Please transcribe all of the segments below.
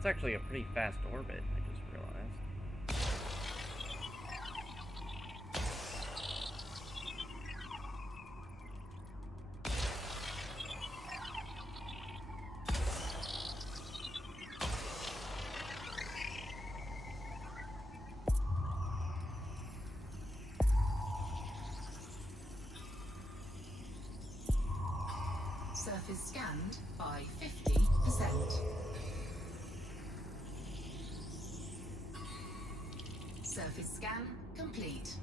That's actually a pretty fast orbit, I just realized. Surface scanned by 50%. Surface scan complete.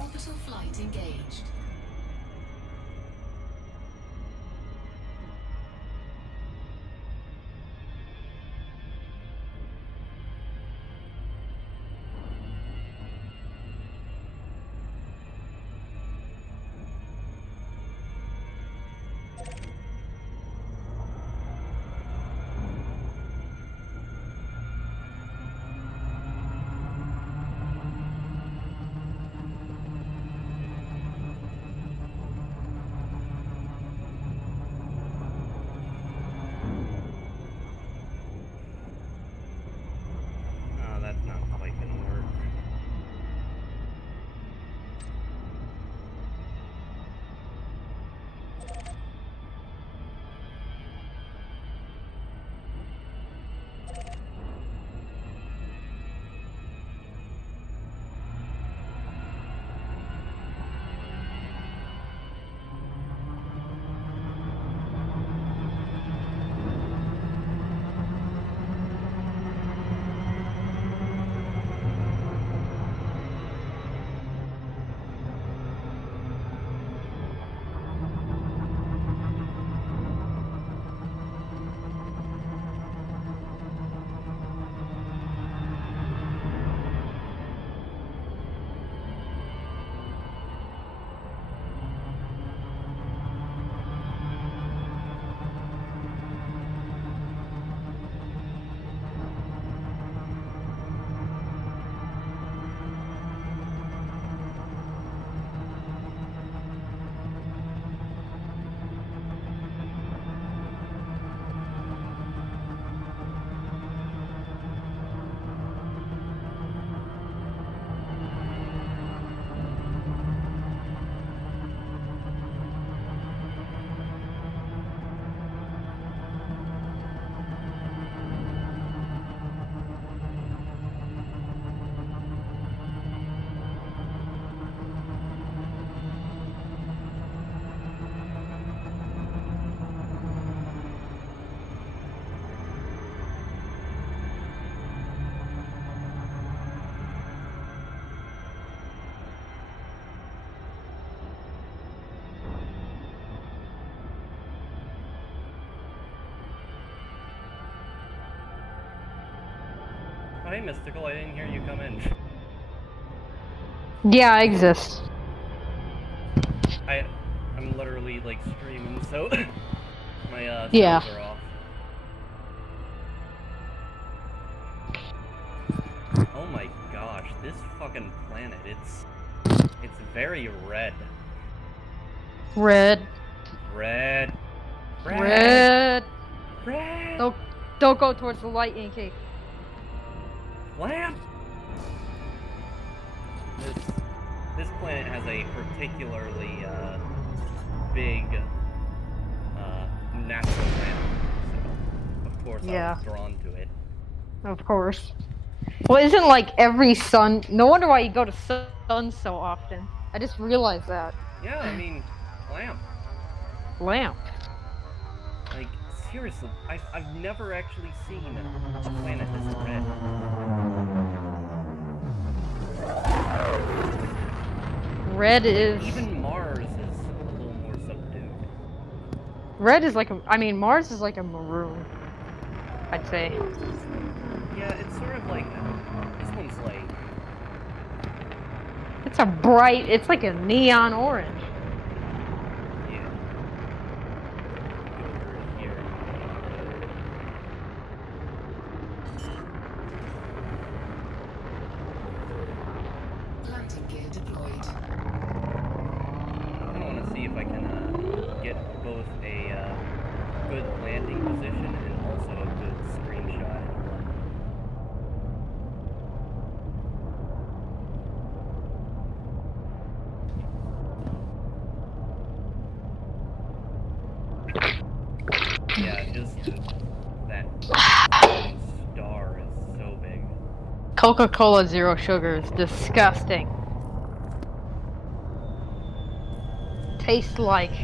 Orbital flight engaged. Oh, that's not quite gonna work. Oh, hey, Mystical, I didn't hear you come in. Yeah, I exist. I'm literally, like, streaming, so my, Yeah. sounds are off. This fucking planet, it's very red. Red. Red. Red. Red. Don't go towards the light, Yankee. Lamp. This planet has a particularly big natural lamp, so of course I was drawn to it. Of course. Well, isn't like every sun? No wonder why you go to sun so often. I just realized that. Yeah, I mean, lamp. Lamp. Like, seriously, I've never actually seen a planet this red. Red is... Even Mars is a little more subdued. Red is like a... I mean, Mars is like a maroon, I'd say. Yeah, it's sort of like... This one's like... It's a bright... It's like a neon orange. Yeah. Over here. Landing gear deployed. I want to see if I can get both a good landing position and also a good screenshot. Yeah, just that star is so big. Coca-Cola Zero Sugar is disgusting. Tastes like...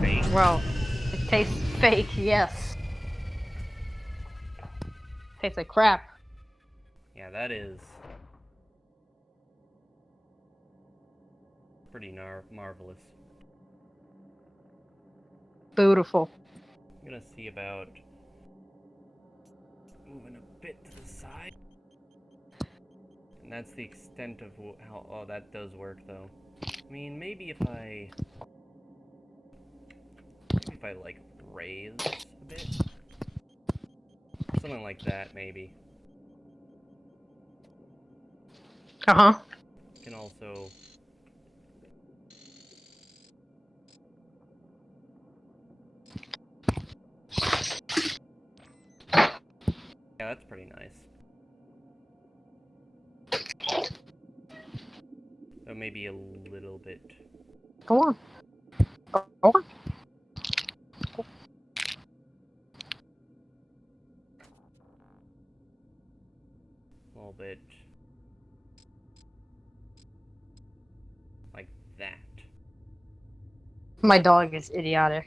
Fake. Well, it tastes fake, yes. Tastes like crap. Yeah, that is pretty marvelous. Beautiful. I'm gonna see about moving a bit to the side. And that's the extent of how... Oh, that does work, though. I mean, maybe if I like, raise a bit? Something like that, maybe. Uh-huh. Can also... Yeah, that's pretty nice. So maybe a little bit. Go on. Go on. A little bit like that. My dog is idiotic.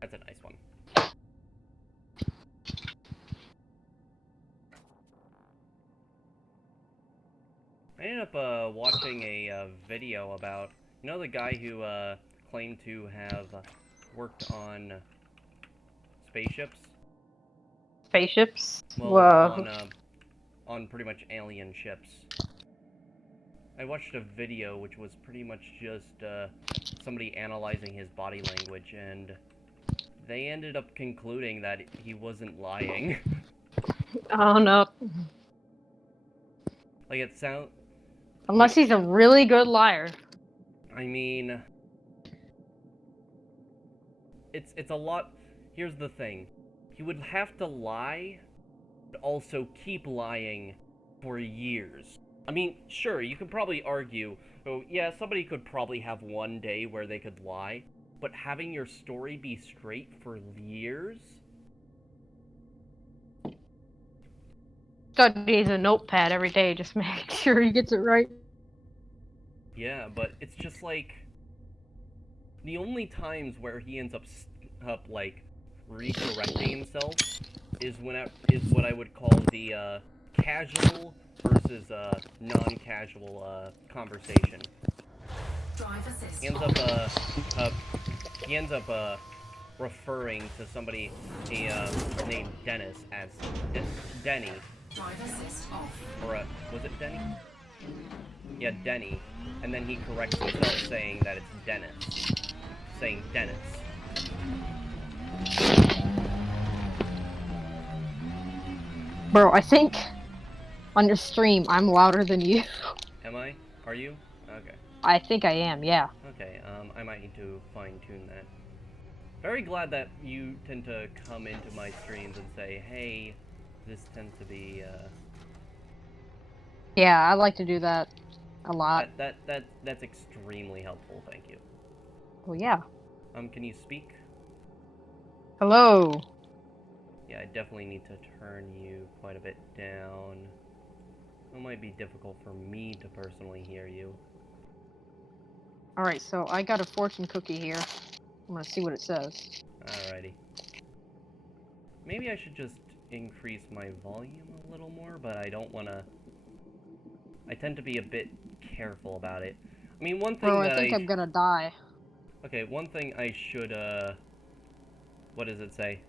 That's a nice one. I ended up watching a video about, you know, the guy who claimed to have worked on spaceships? Spaceships? Well, on pretty much alien ships. I watched a video which was pretty much just somebody analyzing his body language, and they ended up concluding that he wasn't lying. Oh no. Like, it sounds... Unless he's a really good liar. I mean... It's a lot... Here's the thing. He would have to lie, but also keep lying for years. I mean, sure, you could probably argue, oh, yeah, somebody could probably have one day where they could lie, but having your story be straight for years? Studies a notepad every day, just make sure he gets it right. Yeah, but it's just like... The only times where he ends up like, recorrecting himself is what I would call the, casual versus, non-casual, conversation. Drive assist. He ends up referring to somebody named Dennis as Denny. Drive assist off. Or, was it Denny? Yeah, Denny. And then he corrects himself saying that it's Dennis. Saying Dennis. Bro, I think on your stream I'm louder than you. Am I? Are you? Okay. I think I am, yeah. Okay, I might need to fine-tune that. Very glad that you tend to come into my streams and say, hey, this tends to be, Yeah, I like to do that a lot. That's extremely helpful, thank you. Well, yeah. Can you speak? Hello. Yeah, I definitely need to turn you quite a bit down. It might be difficult for me to personally hear you. Alright, so I got a fortune cookie here. I'm gonna see what it says. Alrighty. Maybe I should just increase my volume a little more, but I don't want to... I tend to be a bit careful about it. I mean, one thing Bro, that I think I'm gonna die. Okay, one thing I should, what does it say?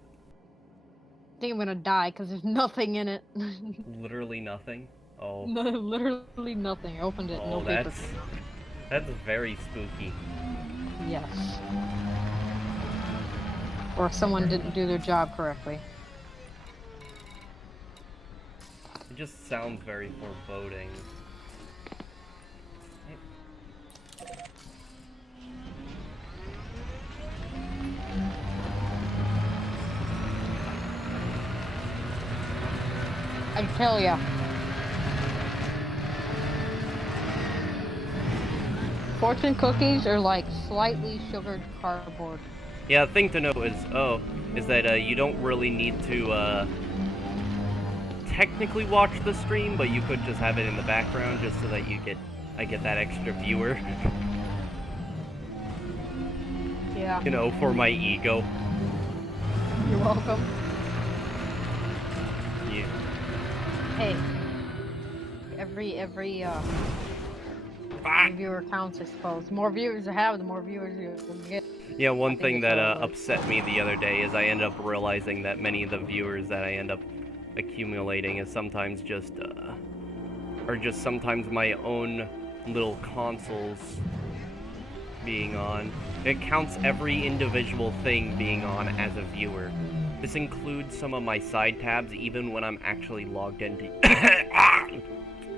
I think I'm gonna die because there's nothing in it. Literally nothing? Oh. No, literally nothing. I opened it, no Oh, paper. that's very spooky. Yes. Or someone didn't do their job correctly. It just sounds very foreboding. I tell ya. Fortune cookies are like slightly sugared cardboard. Yeah, the thing to know is that you don't really need to technically watch the stream, but you could just have it in the background just so that I get that extra viewer. Yeah. You know, for my ego. You're welcome. Yeah. Hey. Every viewer counts, I suppose. The more viewers you have, the more viewers you get. Yeah, one thing that upset me the other day is I ended up realizing that many of the viewers that I end up accumulating is sometimes just are just sometimes my own little consoles being on. It counts every individual thing being on as a viewer. This includes some of my side tabs, even when I'm actually logged into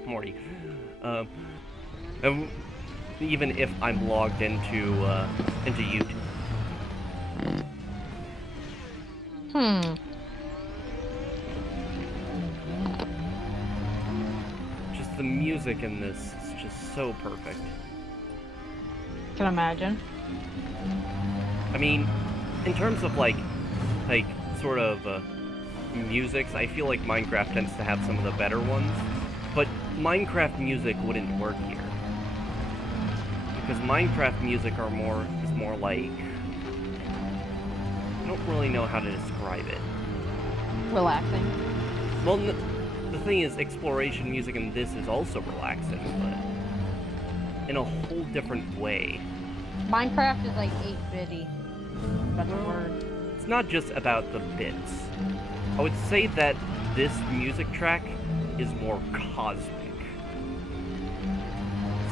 Morty. Even if I'm logged into YouTube. Just the music in this is just so perfect. Can imagine. I mean, in terms of like sort of musics, I feel like Minecraft tends to have some of the better ones, but Minecraft music wouldn't work here because Minecraft music is more like, I don't really know how to describe it. Relaxing. Well, the thing is, exploration music in this is also relaxing, but in a whole different way. Minecraft is like 8-bitty. That's a word. It's not just about the bits. I would say that this music track is more cosmic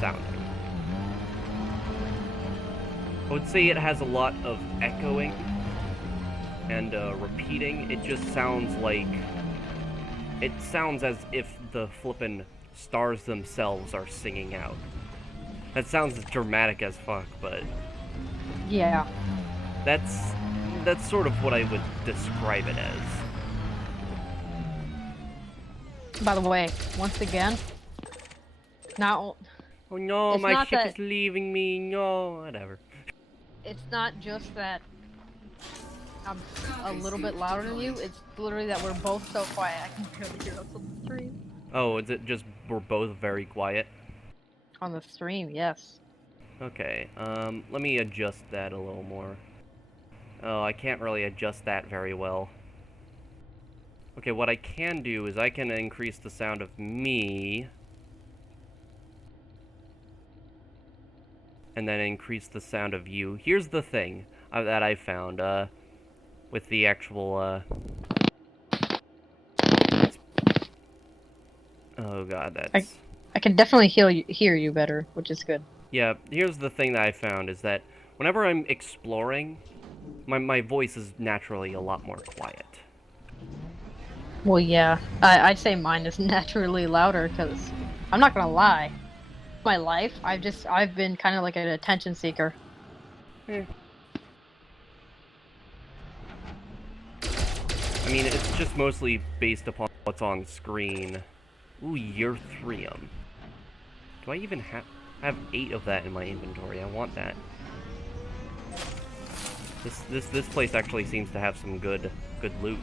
sounding. I would say it has a lot of echoing and repeating. It just sounds like... It sounds as if the flippin' stars themselves are singing out. That sounds dramatic as fuck, but... Yeah. That's sort of what I would describe it as. By the way, once again, now... Oh no, it's my not ship that- is leaving me, no, whatever. It's not just that I'm a little bit louder than you, it's literally that we're both so quiet I can barely hear us on the stream. Oh, is it just we're both very quiet? On the stream, yes. Okay, let me adjust that a little more. Oh, I can't really adjust that very well. Okay, what I can do is I can increase the sound of me. And then increase the sound of you. Here's the thing that I found, with the actual, Oh god, that's... I can definitely hear you better, which is good. Yeah, here's the thing that I found, is that whenever I'm exploring, my voice is naturally a lot more quiet. Well, yeah. I'd say mine is naturally louder because I'm not gonna lie. My life, I've been kind of like an attention seeker. Eh. I mean, it's just mostly based upon what's on screen. Ooh, Earthrium. Do I even have 8 of that in my inventory? I want that. This place actually seems to have some good loot.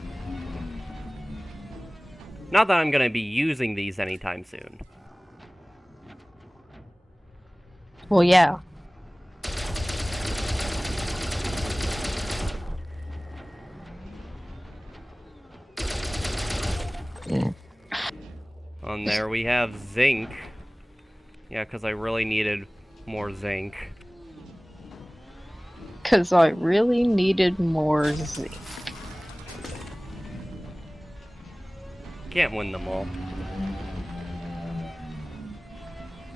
Not that I'm gonna be using these anytime soon. Well, yeah. And there we have zinc. Yeah, because I really needed more zinc. Because I really needed more zinc. Can't win them all.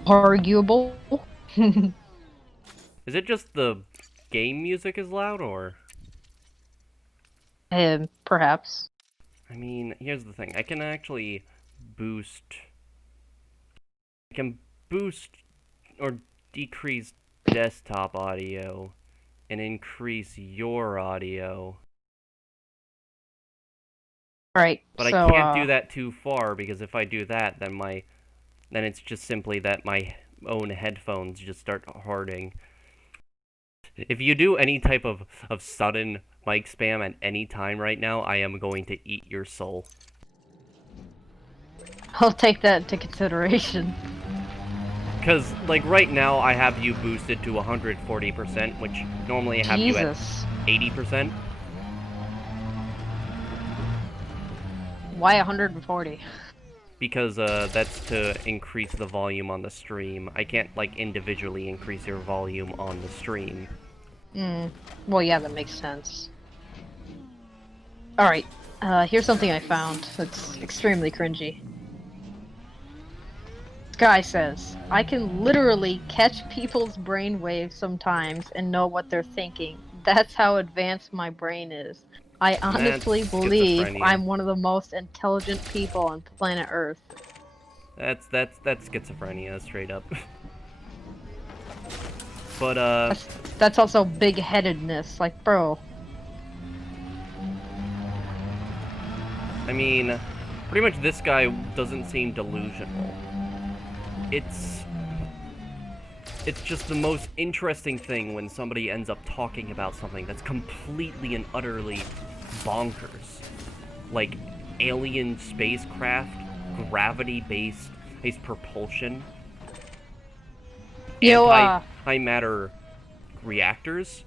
Arguable. Is it just the game music is loud, or? Perhaps. I mean, here's the thing. I can actually boost... I can boost or decrease desktop audio and increase your audio. Right. But so, I can't do that too far, because if I do that, then it's just simply that my own headphones just start hurting. If you do any type of sudden mic spam at any time right now, I am going to eat your soul. I'll take that into consideration. Because, like, right now, I have you boosted to 140%, which normally I have you at 80%. Why 140? Because, that's to increase the volume on the stream. I can't, like, individually increase your volume on the stream. Well, yeah, that makes sense. Alright, here's something I found that's extremely cringy. This guy says, I can literally catch people's brainwaves sometimes and know what they're thinking. That's how advanced my brain is. I honestly believe I'm one of the most intelligent people on planet Earth. That's schizophrenia, straight up. But, That's also big-headedness, like, bro. I mean, pretty much this guy doesn't seem delusional. It's just the most interesting thing when somebody ends up talking about something that's completely and utterly bonkers. Like alien spacecraft, gravity-based propulsion, anti-matter reactors.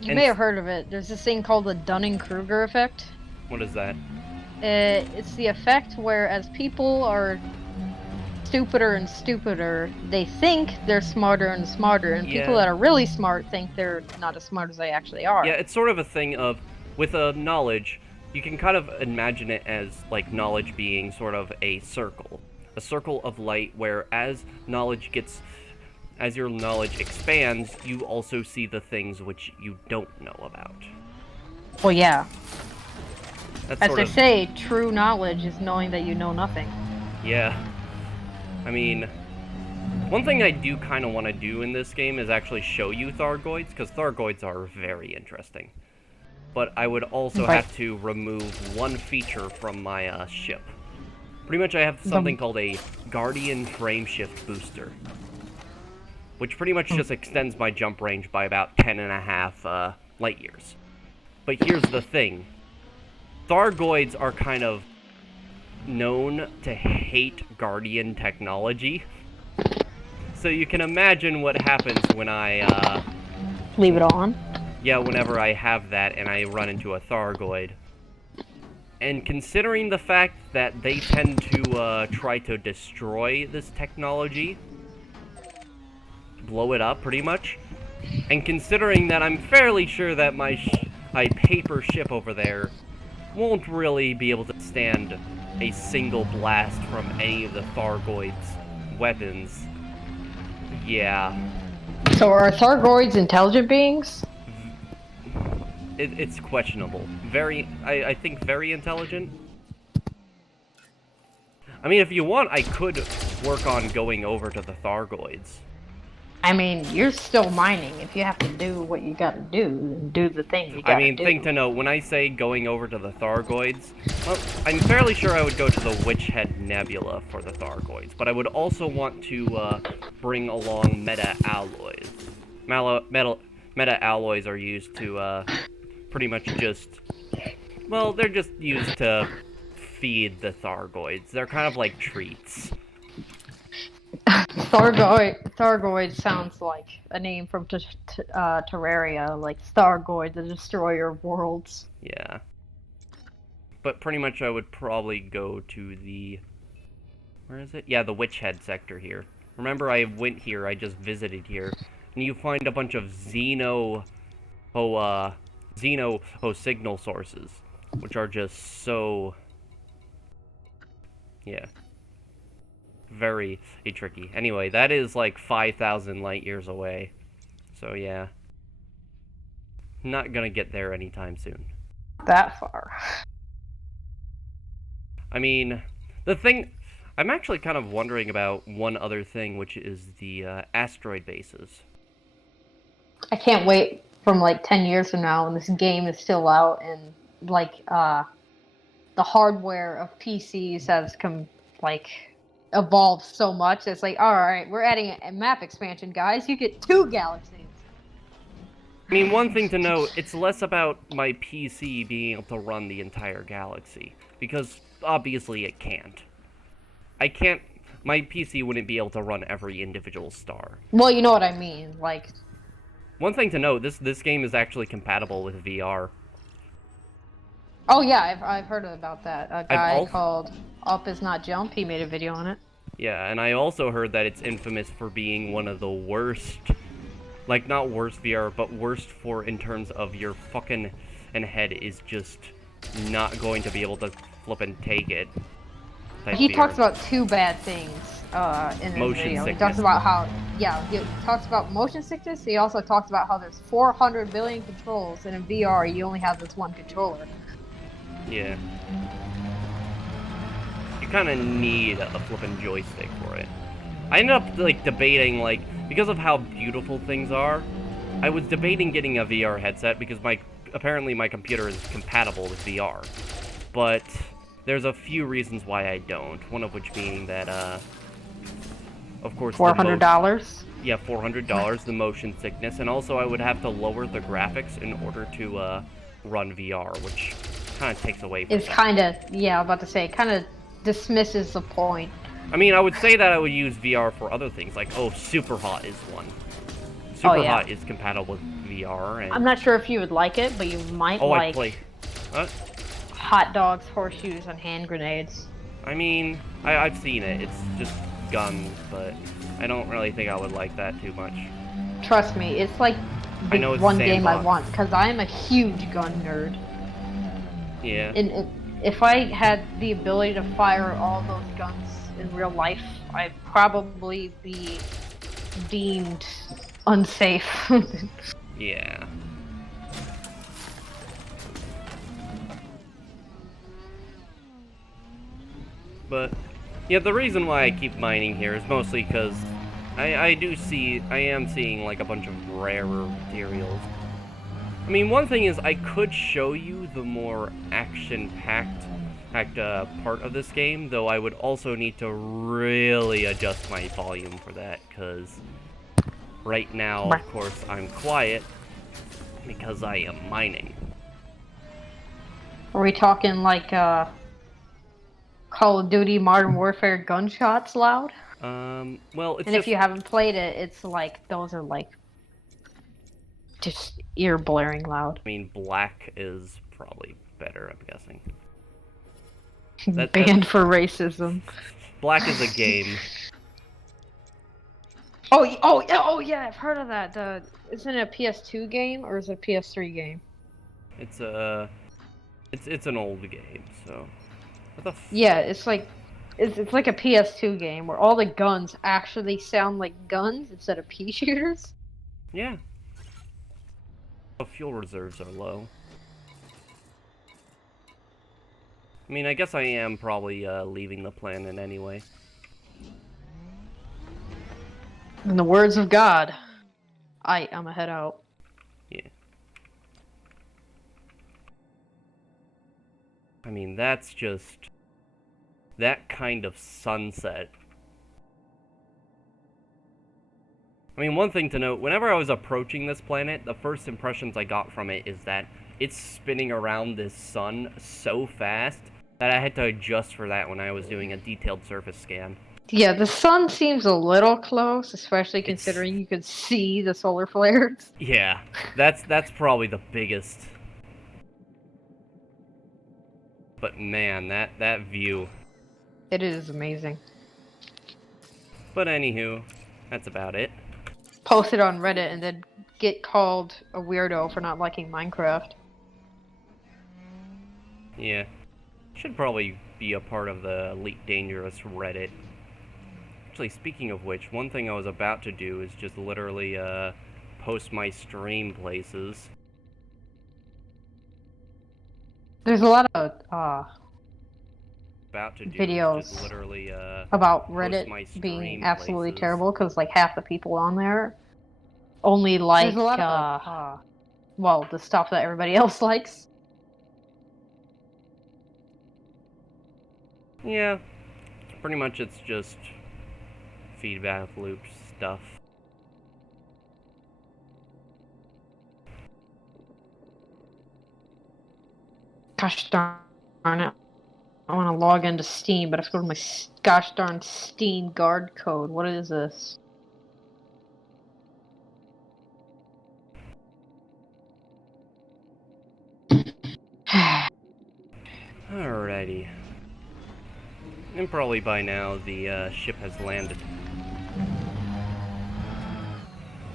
You may have heard of it. There's this thing called the Dunning-Kruger effect. What is that? It's the effect where as people are stupider and stupider, they think they're smarter and smarter, and people that are really smart think they're not as smart as they actually are. Yeah, it's sort of a thing of, with knowledge, you can kind of imagine it as, like, knowledge being sort of a circle of light, where as your knowledge expands, you also see the things which you don't know about. Well, yeah. That's as they say, true knowledge is knowing that you know nothing. Yeah. I mean, one thing I do kind of want to do in this game is actually show you Thargoids, because Thargoids are very interesting. But I would also have to remove one feature from my ship. Pretty much I have something called a Guardian Frameshift Booster, which pretty much just extends my jump range by about 10.5 light years. But here's the thing. Thargoids are kind of known to hate Guardian technology. So you can imagine what happens when I, leave it on? Yeah, whenever I have that and I run into a Thargoid. And considering the fact that they tend to, try to destroy this technology, blow it up, pretty much, and considering that I'm fairly sure that my paper ship over there won't really be able to stand a single blast from any of the Thargoids' weapons. Yeah. So are Thargoids intelligent beings? It's questionable. I think very intelligent. I mean, if you want, I could work on going over to the Thargoids. I mean, you're still mining. If you have to do what you gotta do, then do the thing you gotta do. I mean, thing to note, when I say going over to the Thargoids, well, I'm fairly sure I would go to the Witch Head Nebula for the Thargoids, but I would also want to bring along meta-alloys. Meta-alloys are used to pretty much just... Well, they're just used to feed the Thargoids. They're kind of like treats. Thargoid sounds like a name from Terraria, like Thargoid, the destroyer of worlds. Yeah. But pretty much I would probably go to the... Where is it? Yeah, the Witch Head sector here. Remember, I went here, I just visited here, and you find a bunch of signal sources, which are just so... Yeah. Very tricky. Anyway, that is like 5,000 light years away. So yeah. Not gonna get there anytime soon. That far. I mean, the thing... I'm actually kind of wondering about one other thing, which is the asteroid bases. I can't wait from like 10 years from now when this game is still out and like the hardware of PCs has evolved so much. It's like, alright, we're adding a map expansion, guys. You get 2 galaxies. I mean, one thing to note, it's less about my PC being able to run the entire galaxy, because obviously it can't. My PC wouldn't be able to run every individual star. Well, you know what I mean, like... One thing to note, this game is actually compatible with VR. Oh yeah, I've heard about that. A guy called Up Is Not Jump, he made a video on it. Yeah, and I also heard that it's infamous for being one of the worst... Like, not worst VR, but worst for in terms of your fucking head is just not going to be able to flip and take it. He talks about 2 bad things in this video. He talks about how, he talks about motion sickness. He also talks about how there's 400 billion controls, and in VR you only have this one controller. Yeah. You kind of need a flippin' joystick for it. I ended up, like, debating, like, because of how beautiful things are, I was debating getting a VR headset because apparently my computer is compatible with VR. But there's a few reasons why I don't. One of which being that, of course, $400? Yeah, $400, the motion sickness, and also I would have to lower the graphics in order to run VR, which kind of takes away from It's kind of, yeah, I was about to say, it kind of dismisses the point. I mean, I would say that I would use VR for other things, like, Superhot is one. Superhot is compatible with VR, and... I'm not sure if you would like it, but you might like... What? Hot dogs, horseshoes, and hand grenades. I mean, I've seen it. It's just guns, but I don't really think I would like that too much. Trust me, it's like the one game I want, because I'm a huge gun nerd. Yeah. And if I had the ability to fire all those guns in real life, I'd probably be deemed unsafe. Yeah. But, yeah, the reason why I keep mining here is mostly because I am seeing, like, a bunch of rarer materials. I mean, one thing is, I could show you the more action-packed part of this game, though I would also need to really adjust my volume for that, because right now, of course, I'm quiet, because I am mining. Are we talking, like, Call of Duty Modern Warfare gunshots loud? Well, it's and if you haven't played it, it's like, those are like, just ear-blaring loud. I mean, Black is probably better, I'm guessing. Banned for racism. Black is a game. Oh yeah, I've heard of that. Isn't it a PS2 game, or is it a PS3 game? It's an old game, so... Yeah, it's like a PS2 game where all the guns actually sound like guns instead of pea shooters. Yeah. The fuel reserves are low. I mean, I guess I am probably leaving the planet anyway. In the words of God, I'ma head out. Yeah. I mean, that's just... that kind of sunset. I mean, one thing to note, whenever I was approaching this planet, the first impressions I got from it is that it's spinning around this sun so fast that I had to adjust for that when I was doing a detailed surface scan. Yeah, the sun seems a little close, especially considering you could see the solar flares. Yeah, that's probably the biggest. But man, that view. It is amazing. But anywho, that's about it. Post it on Reddit and then get called a weirdo for not liking Minecraft. Yeah. Should probably be a part of the Elite Dangerous Reddit. Actually, speaking of which, one thing I was about to do is just literally, post my stream places. There's a lot of, About to do videos is just literally, about my Reddit being stream absolutely places. terrible because, like, half the people on there only like, well, the stuff that everybody else likes. Yeah. Pretty much it's just feedback loop stuff. Gosh darn it. I want to log into Steam, but I have to go to my gosh darn Steam guard code. What is this? Alrighty. And probably by now the ship has landed.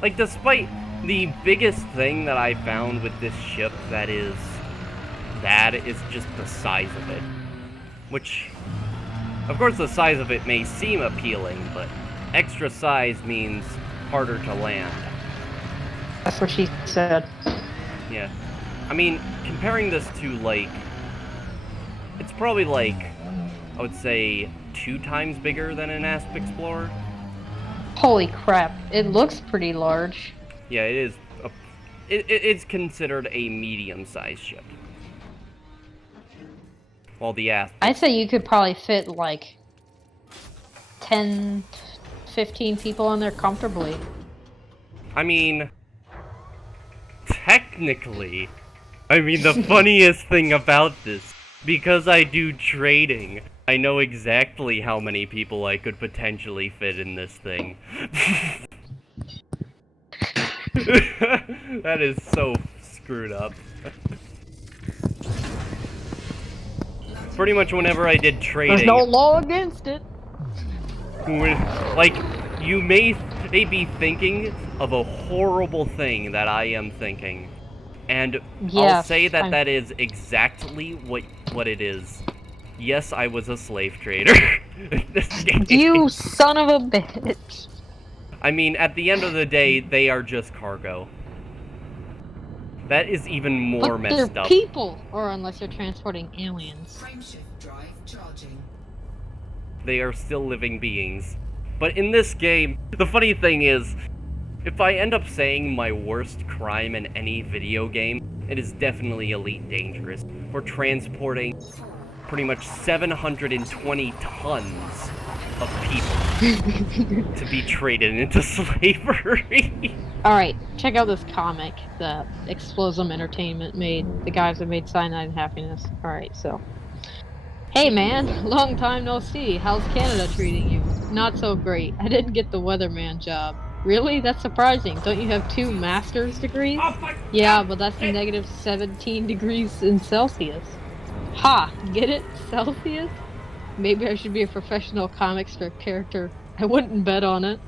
Like, despite the biggest thing that I found with this ship that is bad is just the size of it. Which, of course the size of it may seem appealing, but extra size means harder to land. That's what she said. Yeah. I mean, comparing this to, like, it's probably like, I would say 2 times bigger than an Asp Explorer. Holy crap, it looks pretty large. Yeah, it is. It's considered a medium-sized ship. While the Asp... I'd say you could probably fit like 10, 15 people on there comfortably. I mean... technically... I mean, the funniest thing about this, because I do trading, I know exactly how many people I could potentially fit in this thing. That is so screwed up. Pretty much whenever I did trading... There's no law against it. Like, you may be thinking of a horrible thing that I am thinking. And I'll say that that is exactly what it is. Yes, I was a slave trader. You son of a bitch. I mean, at the end of the day, they are just cargo. That is even more messed they're up. People, or unless you're transporting aliens. Frameshift drive charging. They are still living beings. But in this game, the funny thing is, if I end up saying my worst crime in any video game, it is definitely Elite Dangerous. For transporting pretty much 720 tons of people to be traded into slavery. Alright, check out this comic that Explosum Entertainment made. The guys that made Cyanide and Happiness. Alright, so. Hey man, long time no see. How's Canada treating you? Not so great. I didn't get the weatherman job. Really? That's surprising. Don't you have 2 master's degrees? Yeah, but that's negative 17 degrees in Celsius. Ha! Get it? Celsius? Maybe I should be a professional comic strip character. I wouldn't bet on it.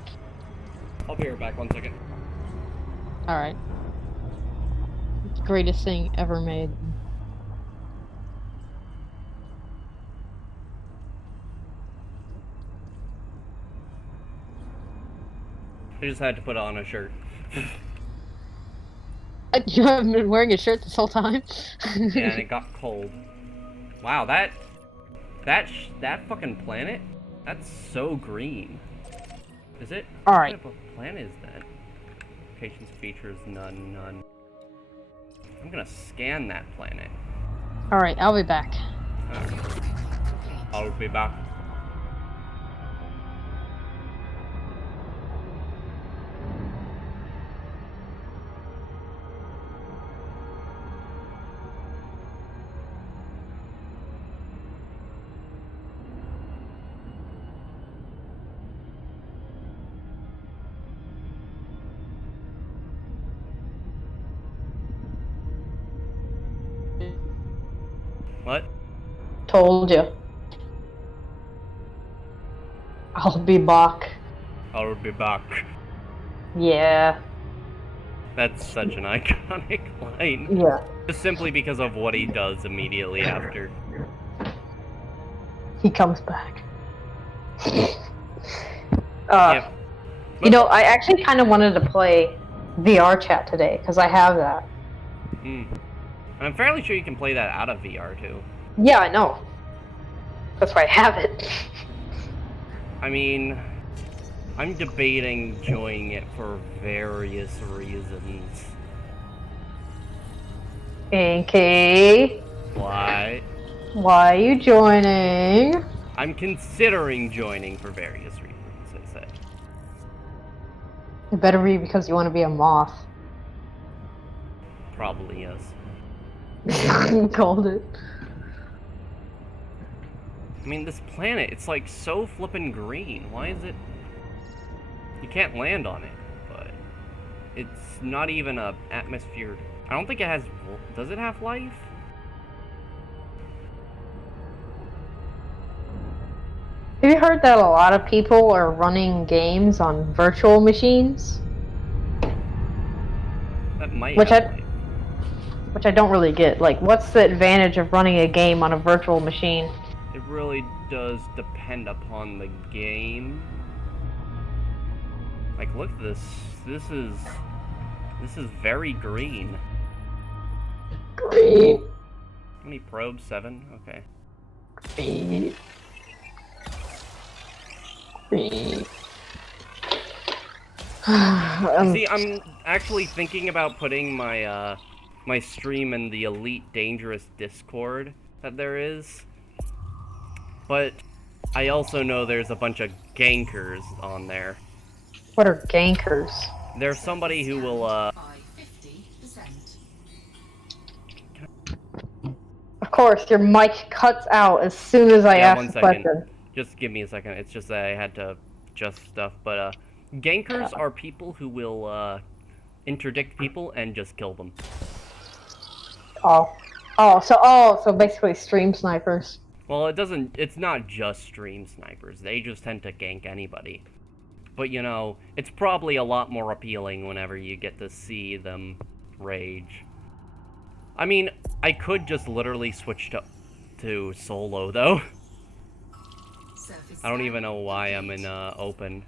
I'll be right back, 1 second. Alright. Greatest thing ever made. I just had to put on a shirt. You haven't been wearing a shirt this whole time? Yeah, and it got cold. Wow, that That fucking planet? That's so green. Is it? Alright. What type of planet is that? Locations, features, none. I'm gonna scan that planet. Alright, I'll be back. Alright. I'll be back. What? Told you. I'll be back. I'll be back. Yeah. That's such an iconic line. Yeah. Just simply because of what he does immediately after. He comes back. Yeah. You know, I actually kind of wanted to play VR chat today, because I have that. I'm fairly sure you can play that out of VR too. Yeah, I know. That's why I have it. I mean, I'm debating joining it for various reasons. Okay. Why? Why are you joining? I'm considering joining for various reasons, I said. It better be because you want to be a moth. Probably yes. Called it. I mean, this planet, it's like so flippin' green. Why is it... You can't land on it, but... It's not even a atmosphere... I don't think it has... Does it have life? Have you heard that a lot of people are running games on virtual machines? That might Which have life. Which I don't really get. Like, what's the advantage of running a game on a virtual machine? It really does depend upon the game. Like, look at this. This is very green. Green. How many probes? 7? Okay. Green. Green. See, I'm actually thinking about putting my, my stream in the Elite Dangerous Discord that there is. But I also know there's a bunch of gankers on there. What are gankers? There's somebody who will, By 50%. Of course, your mic cuts out as soon as I ask the question. Just give me a second. It's just that I had to adjust stuff. But, gankers are people who will, interdict people and just kill them. So basically stream snipers. Well, it's not just stream snipers. They just tend to gank anybody. But, you know, it's probably a lot more appealing whenever you get to see them rage. I mean, I could just literally switch to solo, though. I don't even know why I'm in, open.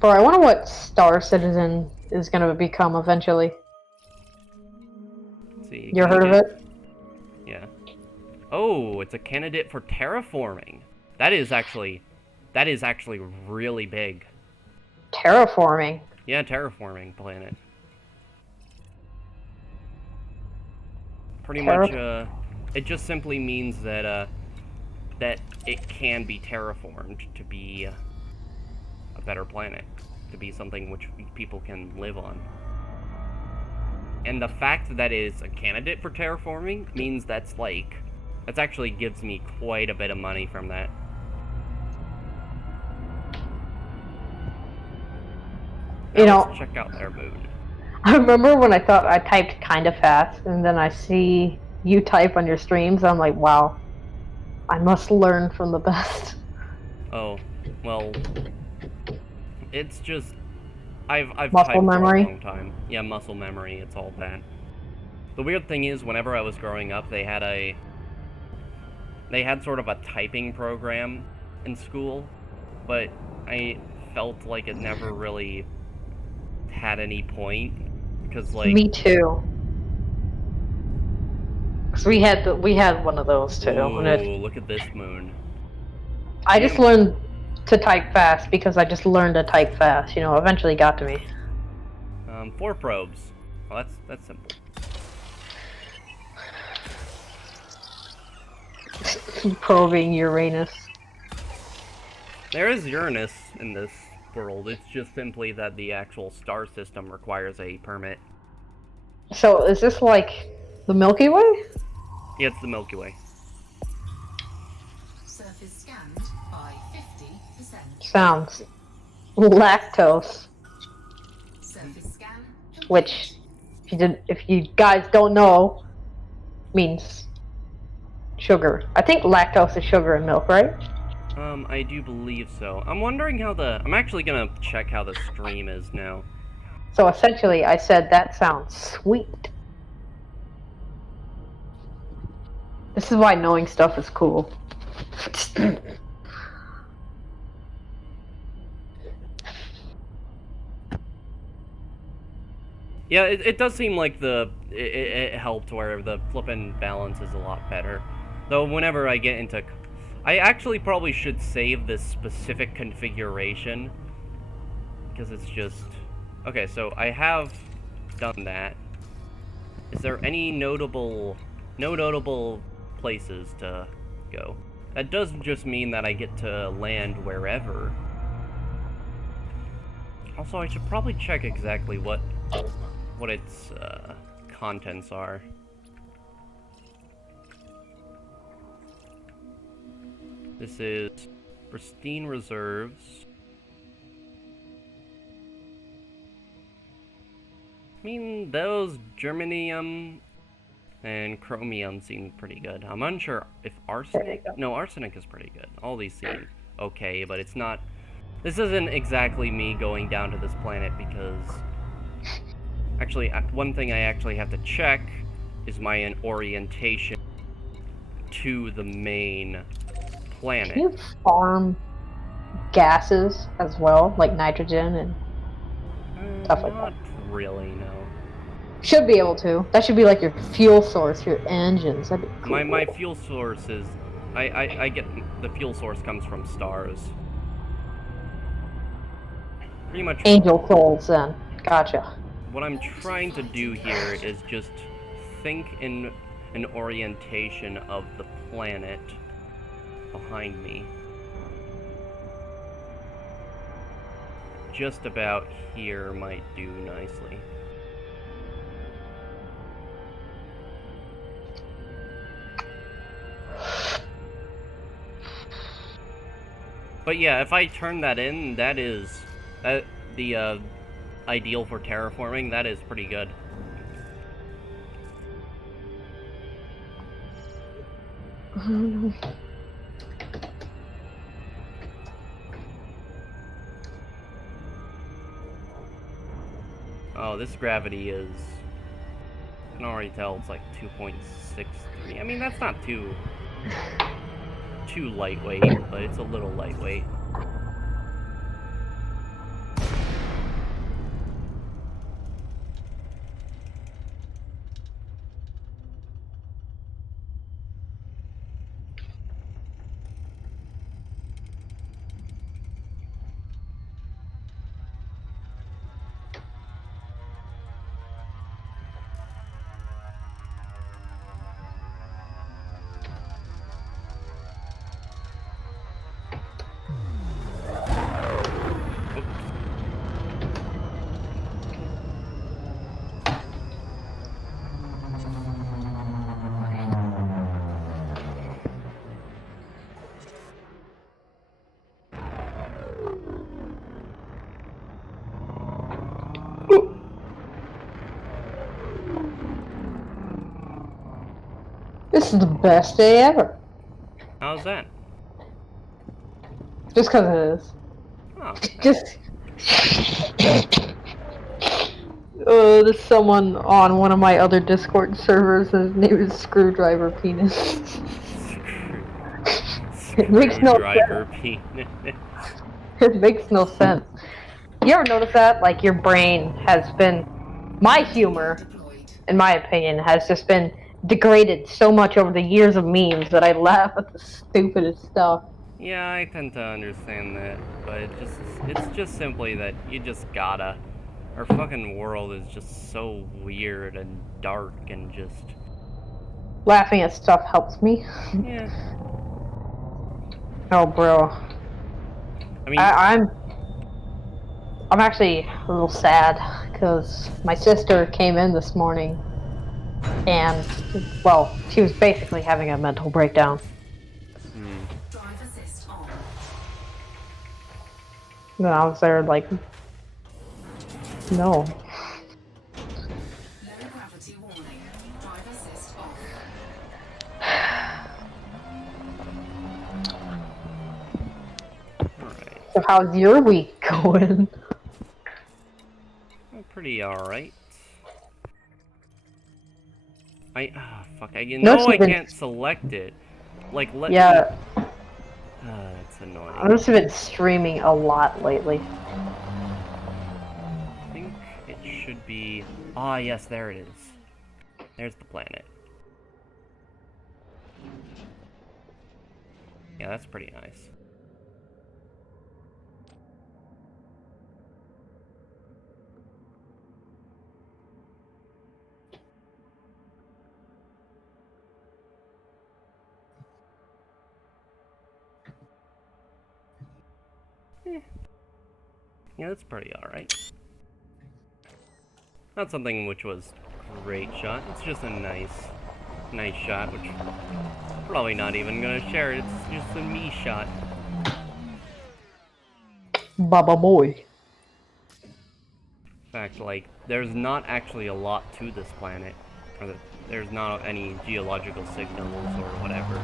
Bro, I wonder what Star Citizen is gonna become eventually. Let's see. You heard of it? Yeah. Oh, it's a candidate for terraforming. That is actually really big. Terraforming? Yeah, terraforming planet. Pretty much, it just simply means that, that it can be terraformed to be a better planet. To be something which people can live on. And the fact that it is a candidate for terraforming means that's actually gives me quite a bit of money from that. You know, let's check out their mood. I remember when I thought I typed kind of fast, and then I see you type on your streams, I'm like, wow, I must learn from the best. Oh, well, it's just, I've muscle typed memory for a long time. Yeah, muscle memory, it's all that. The weird thing is, whenever I was growing up, they had sort of a typing program in school, but I felt like it never really had any point, because, like... Me too. Cause we had one of those too. Ooh, look at this moon. I just learned to type fast because I just learned to type fast. You know, eventually got to me. 4 probes. Well, that's simple. Probing Uranus. There is Uranus in this world. It's just simply that the actual star system requires a permit. So is this like the Milky Way? Yeah, it's the Milky Way. Surface scanned by 50%. Sounds lactose. Surface scan complete. Which, if you guys don't know, means sugar. I think lactose is sugar in milk, right? I do believe so. I'm wondering how I'm actually gonna check how the stream is now. So essentially, I said that sounds sweet. This is why knowing stuff is cool. Yeah, it does seem like it helped where the flippin' balance is a lot better. Though whenever I get into... I actually probably should save this specific configuration. Because it's just... Okay, so I have done that. Is there any no notable places to go? That doesn't just mean that I get to land wherever. Also, I should probably check exactly what its contents are. This is pristine reserves. I mean, those germanium and chromium seem pretty good. I'm unsure if arsenic... No, arsenic is pretty good. All these seem okay, but it's not... This isn't exactly me going down to this planet because... Actually, one thing I actually have to check is my orientation to the main planet. Can you farm gases as well, like nitrogen and stuff like that? Not really, no. Should be able to. That should be like your fuel source, your engines. That'd be cool. My fuel source is... I get... The fuel source comes from stars. Pretty much... Angel souls, then. Gotcha. What I'm trying to do here is just think in an orientation of the planet behind me. Just about here might do nicely. But yeah, if I turn that in, that is the ideal for terraforming. That is pretty good. Oh, this gravity is... I can already tell it's like 2.63. I mean, that's not too lightweight, but it's a little lightweight. This is the best day ever. How's that? Just because it is. Oh. Just... there's someone on one of my other Discord servers, and his name is Screwdriver Penis. It makes no sense. Penis. It makes no sense. You ever notice that? Like, your brain has been... My humor, in my opinion, has just been degraded so much over the years of memes that I laugh at the stupidest stuff. Yeah, I tend to understand that, but it's just simply that you just gotta. Our fucking world is just so weird and dark and just... Laughing at stuff helps me. Yeah. Oh, bro. I mean... I'm actually a little sad, because my sister came in this morning, and, well, she was basically having a mental breakdown. Drive assist on. And I was there like, no. Low gravity warning. Drive assist off. Alright. So how's your week going? Pretty alright. Fuck, I can't select it. Like, let me... Yeah. That's annoying. I've just been streaming a lot lately. I think it should be... Ah, yes, there it is. There's the planet. Yeah, that's pretty nice. Yeah, that's pretty alright. Not something which was a great shot, it's just a nice shot, which probably not even gonna share it, it's just a me shot. Baba boy. In fact, like, there's not actually a lot to this planet, or there's not any geological signals or whatever.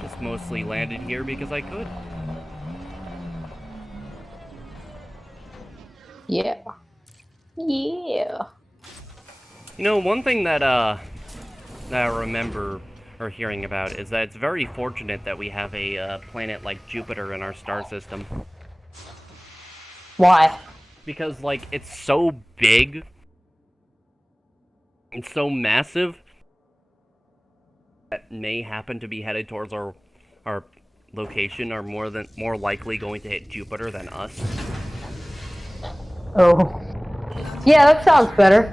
Just mostly landed here because I could. Yeah. Yeah. You know, one thing that I remember or hearing about is that it's very fortunate that we have a planet like Jupiter in our star system. Why? Because, like, it's so big, it's so massive, that may happen to be headed towards our location are more likely going to hit Jupiter than us. Oh. Yeah, that sounds better.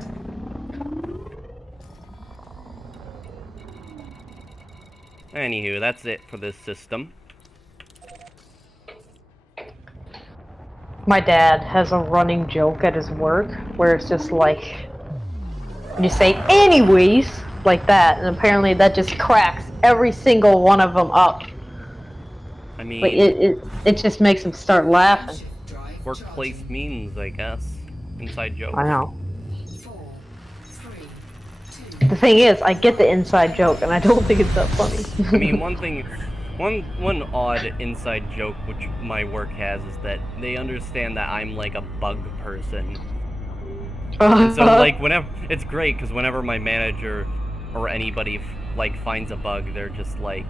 Anywho, that's it for this system. My dad has a running joke at his work where it's just like, you say anyways like that, and apparently that just cracks every single one of them up. I mean, but it just makes them start laughing. Workplace memes, I guess. Inside jokes. I know. 4, 3, 2. The thing is, I get the inside joke, and I don't think it's that funny. I mean, one odd inside joke which my work has is that they understand that I'm like a bug person. And so, like, whenever it's great because whenever my manager or anybody like finds a bug, they're just like,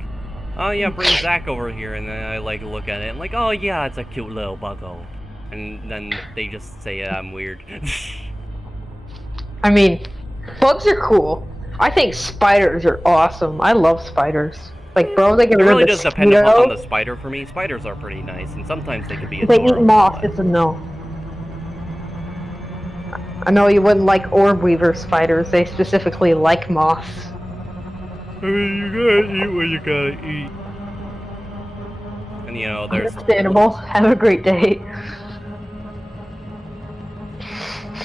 "Oh yeah, bring Zach over here," and then I like look at it and like, "Oh yeah, it's a cute little buggo," and then they just say I'm weird. I mean, bugs are cool. I think spiders are awesome. I love spiders. Like, bro, they get It rid really of the does depend mosquito. on the spider for me. Spiders are pretty nice, and sometimes they can be If they adorable. eat moth, but- it's a no. I know you wouldn't like orb weaver spiders. They specifically like moths. I mean, you gotta eat what you gotta eat. And you know, there's... Understandable. Have a great day.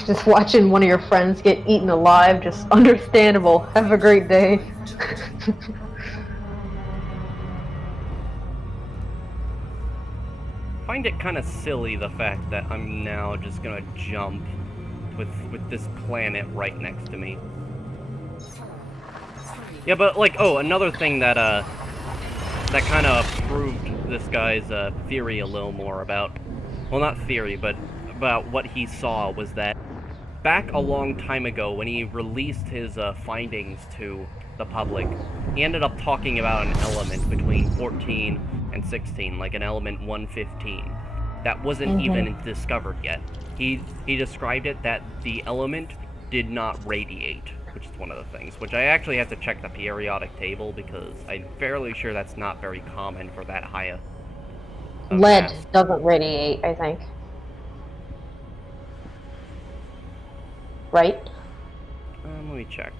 Just watching one of your friends get eaten alive, just understandable. Have a great day. find it kind of silly, the fact that I'm now just gonna jump with this planet right next to me. Yeah, but like, oh, another thing that that kind of proved this guy's theory a little more about, well, not theory, but about what he saw was that back a long time ago when he released his findings to the public, he ended up talking about an element between 14 and 16, like an element 115, that wasn't even discovered yet. He described it that the element did not radiate, which is one of the things. Which I actually have to check the periodic table because I'm fairly sure that's not very common for that high of Lead mass. doesn't radiate, I think. Right? Let me check.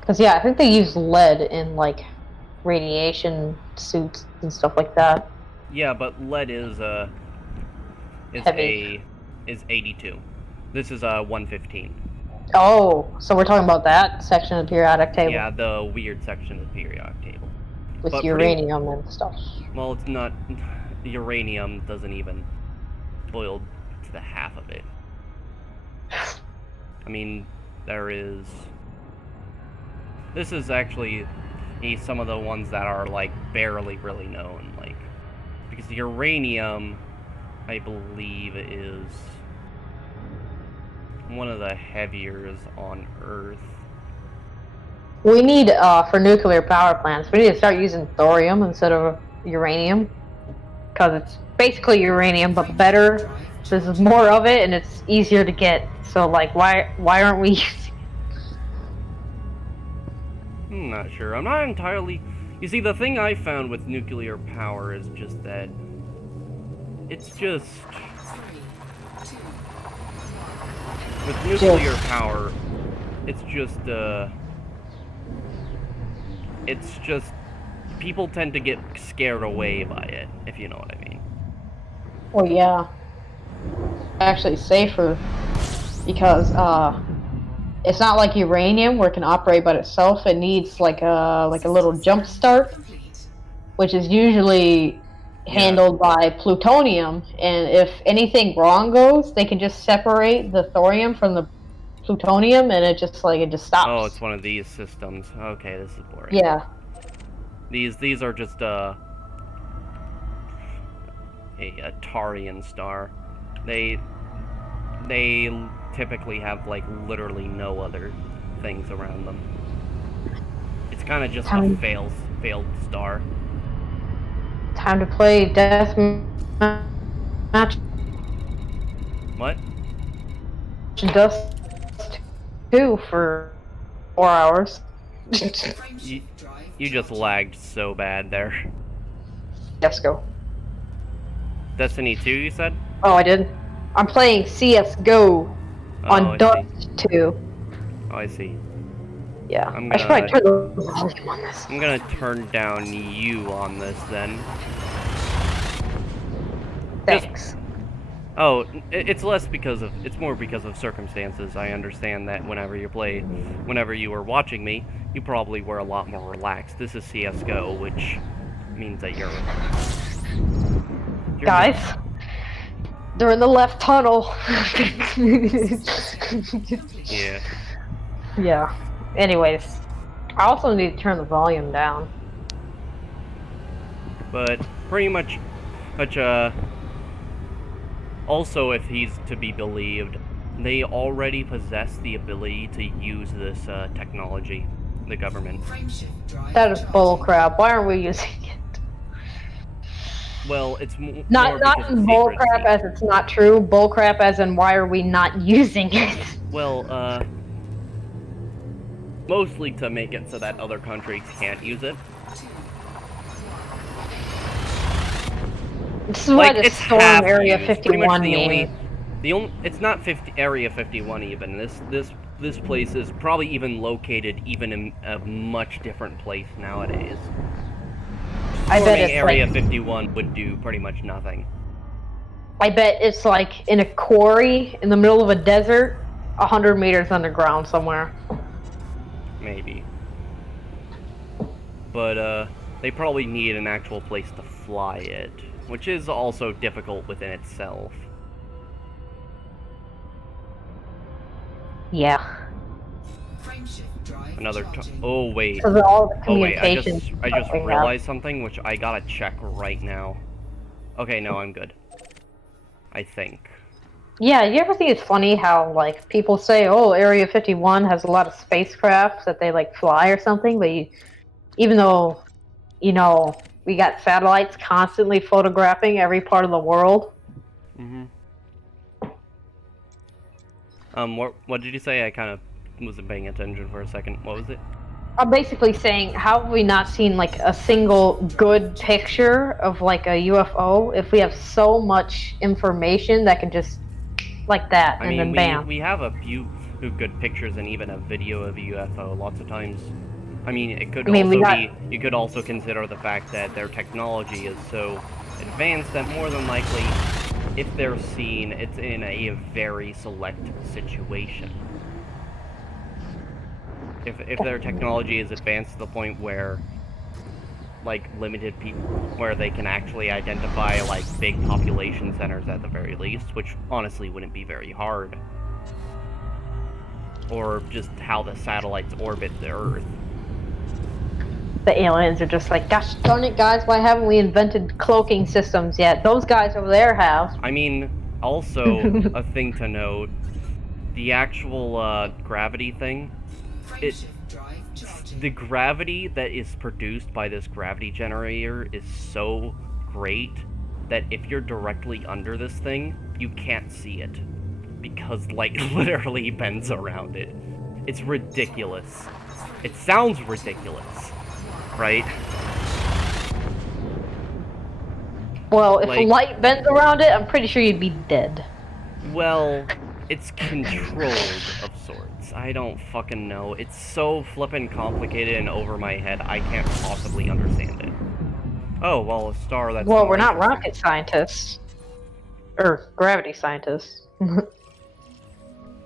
Because, yeah, I think they use lead in, like, radiation suits and stuff like that. Yeah, but lead is Heavy. is 82. This is 115. Oh, so we're talking about that section of the periodic table. Yeah, the weird section of the periodic table. With but uranium and stuff. Well, it's not. Uranium doesn't even boil to the half of it. I mean, there is. This is actually some of the ones that are, like, barely really known, like, because uranium, I believe, is one of the heaviers on Earth. We need, for nuclear power plants, we need to start using thorium instead of uranium. Because it's basically uranium, but better. There's more of it, and it's easier to get. So, like, why aren't we using I'm not sure. I'm not entirely... You see, the thing I found with nuclear power is just that... It's just... With nuclear power, it's just, It's just... People tend to get scared away by it, if you know what I mean. Well, yeah. Actually safer. Because, it's not like uranium where it can operate by itself. It needs like a little jump start, which is usually handled by plutonium. And if anything wrong goes, they can just separate the thorium from the plutonium, and it just stops. Oh, it's one of these systems. Okay, this is boring. Yeah. These are just a Tarian star. They typically have, like, literally no other things around them. It's kind of just a failed star. Time to play death match. What? Dust 2 for 4 hours. You just lagged so bad there. Let's go. Destiny 2, you said? Oh, I did. I'm playing CS:GO on Dust 2. Oh, I see. Yeah. I should probably turn the volume on this. I'm gonna turn down you on this then. Thanks. Oh, it's less because of, it's more because of circumstances. I understand that whenever you were watching me, you probably were a lot more relaxed. This is CS:GO, which means that you're Guys, they're in the left tunnel. Yeah. Yeah. Anyways, I also need to turn the volume down. But pretty much, also, if he's to be believed, they already possess the ability to use this technology, the government. That is bullcrap. Why aren't we using it? Well, it's not bullcrap as it's not true. Bullcrap as in why are we not using it? Well, mostly to make it so that other countries can't use it. This is why the storm Area 51 it's not Area 51 even. This place is probably even located even in a much different place nowadays. I bet it's Area 51 would do pretty much nothing. I bet it's like in a quarry in the middle of a desert, 100 meters underground somewhere. Maybe. But they probably need an actual place to fly it, which is also difficult within itself. Yeah. Another oh wait. All the Oh wait, I just realized something which I gotta check right now. Okay, no, I'm good. I think. Yeah, you ever think it's funny how, like, people say, oh, Area 51 has a lot of spacecrafts that they, like, fly or something, but even though, you know, we got satellites constantly photographing every part of the world. Mm-hmm. What did you say? I kind of wasn't paying attention for a second. What was it? I'm basically saying, how have we not seen like a single good picture of like a UFO if we have so much information that can just like that I and mean, then bam. we have a few good pictures and even a video of a UFO. Lots of times, I mean, it could I mean, we also got be. You could also consider the fact that their technology is so advanced that more than likely, if they're seen, it's in a very select situation. If their technology is advanced to the point where, like, limited people, where they can actually identify, like, big population centers at the very least, which honestly wouldn't be very hard. Or just how the satellites orbit the Earth. the aliens are just like, gosh darn it, guys, why haven't we invented cloaking systems yet? Those guys over there have. I mean, also, a thing to note, the actual, gravity thing, Frameshift drive charging. the gravity that is produced by this gravity generator is so great that if you're directly under this thing, you can't see it. Because light literally bends around it. It's ridiculous. It sounds ridiculous, right? Well, if Like- light bends around it, I'm pretty sure you'd be dead. Well, it's controlled of sorts. I don't fucking know. It's so flippin' complicated and over my head, I can't possibly understand it. Oh, well, a star that's... Well, more we're not interesting. rocket scientists. Or gravity scientists.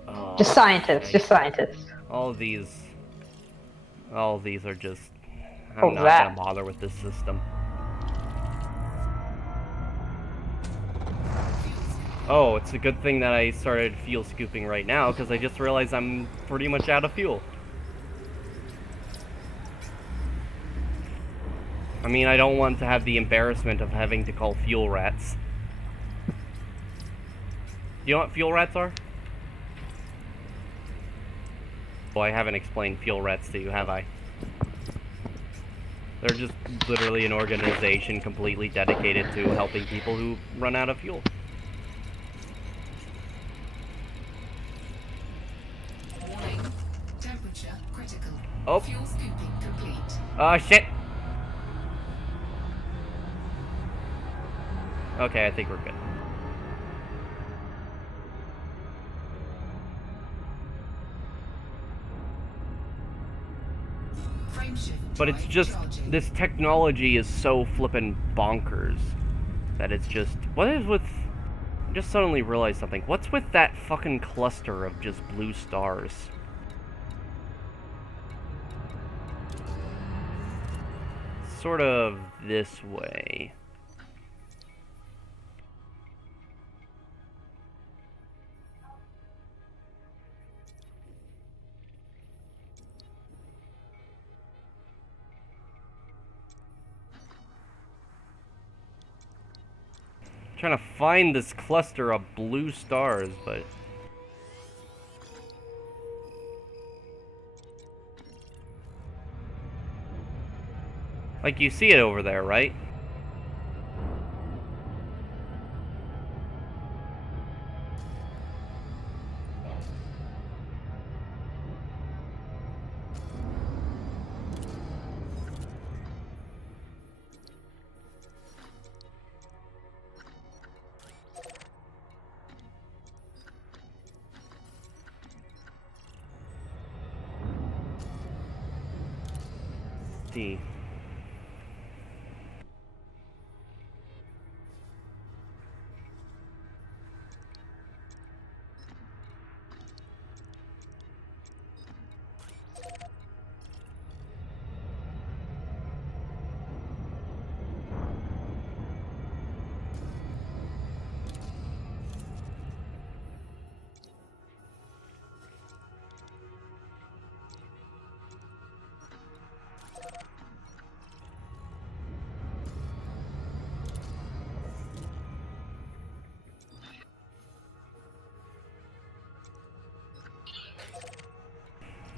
Oh, Just scientists, okay. just scientists. All of these are just... I'm What was not that? gonna bother with this system. Oh, it's a good thing that I started fuel scooping right now, because I just realized I'm pretty much out of fuel. I mean, I don't want to have the embarrassment of having to call fuel rats. You know what fuel rats are? Well, I haven't explained fuel rats to you, have I? They're just literally an organization completely dedicated to helping people who run out of fuel. Warning. Temperature critical. Oh. Fuel scooping complete. Oh, shit! Okay, I think we're good. Frameshift But it's drive just, charging. this technology is so flippin' bonkers that it's just, what is with, I just suddenly realized something. What's with that fucking cluster of just blue stars? Sort of this way. Trying to find this cluster of blue stars, but like, you see it over there, right? See.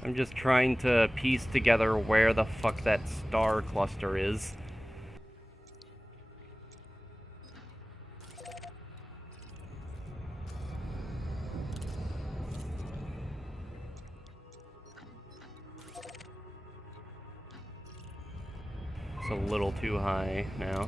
I'm just trying to piece together where the fuck that star cluster is. It's a little too high now.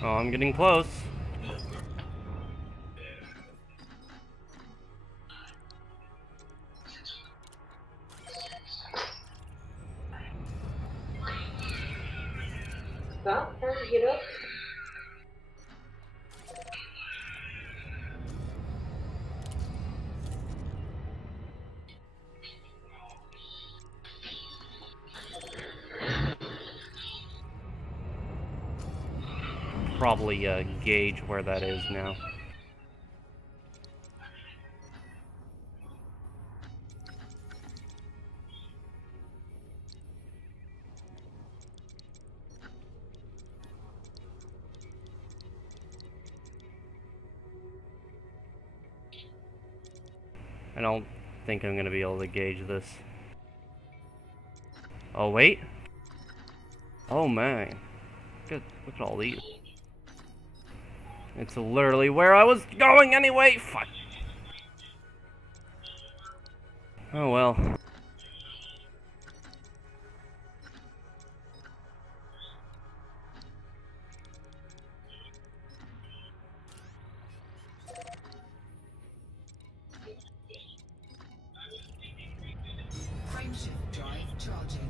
Oh, I'm getting close. Stop trying to get up. Probably gauge where that is now. I don't think I'm gonna be able to gauge this. Oh wait. Oh man. Look at all these. It's literally where I was going anyway! Fuck. Oh well. Frameshift drive charging.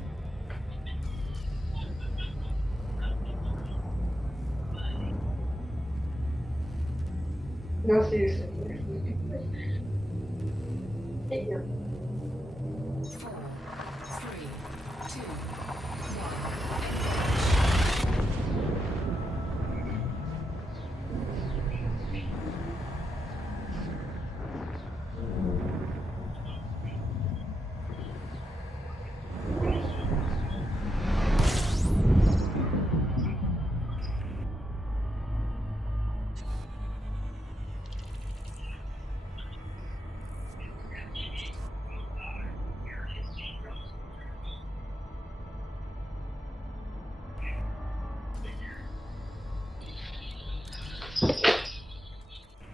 No, seriously. Take them. 4, 3, 2,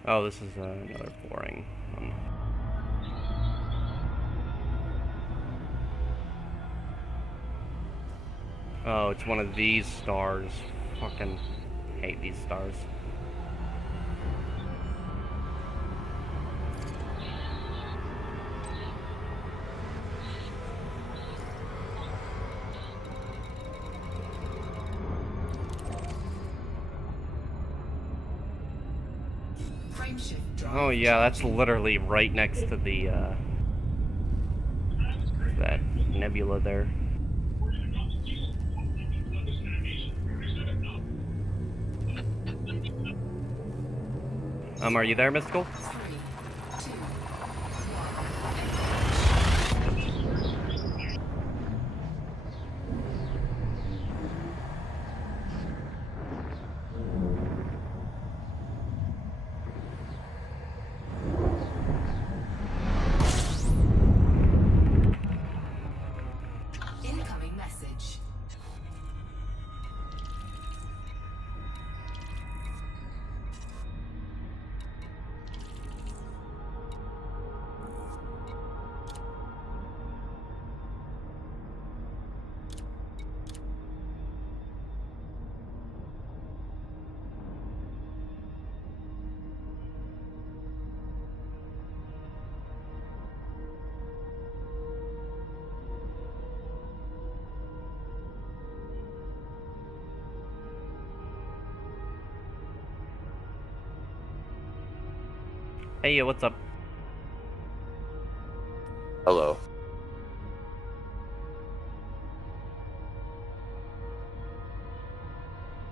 Oh, this is another boring one. Oh, it's one of these stars. Fucking hate these stars. Frameshift drive. Oh yeah, that's literally right next to the that nebula there. Are you there, Mystical? 3, 2, 1. Incoming message. Hey, what's up? Hello.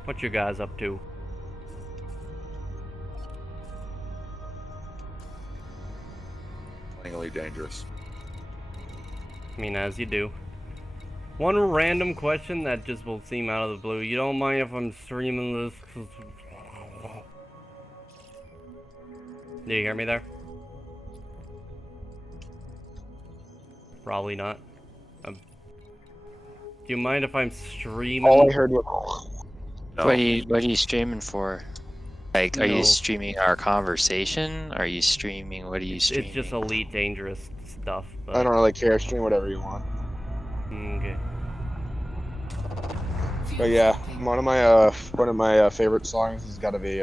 What you guys up to? Plainly dangerous. I mean, as you do. One random question that just will seem out of the blue. You don't mind if I'm streaming this? Do you hear me there? Probably not. Do you mind if I'm streaming? All I heard was. No. What are you streaming for? Like, are No. you streaming our conversation? Are you streaming? What are you streaming? It's just Elite Dangerous stuff. But... I don't really care. Stream whatever you want. Okay. But yeah, one of my favorite songs has got to be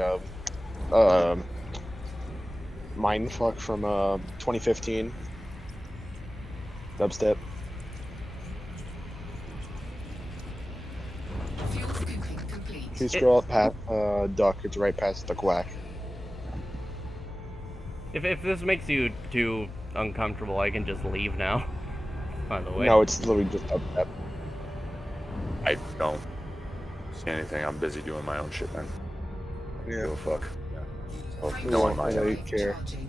Mindfuck from 2015. Dubstep. Fuel scooping complete. If you scroll up past Duck, it's right past the quack. If this makes you too uncomfortable, I can just leave now. By the way. No, it's literally just Dubstep. I don't see anything. I'm busy doing my own shit, man. Yeah. Give a fuck. Yeah. So, Frame no one shift mind. really it. care. charging.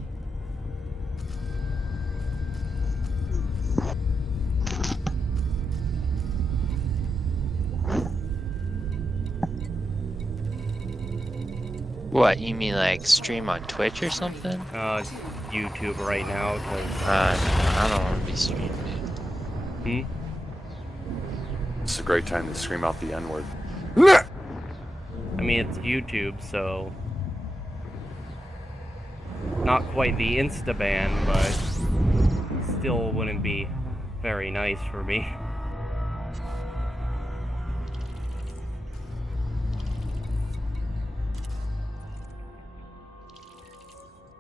What, you mean like stream on Twitch or something? YouTube right now, because... I don't want to be streaming it. It's a great time to scream out the N-word. I mean, it's YouTube, so... Not quite the Insta-ban, but... Still wouldn't be very nice for me.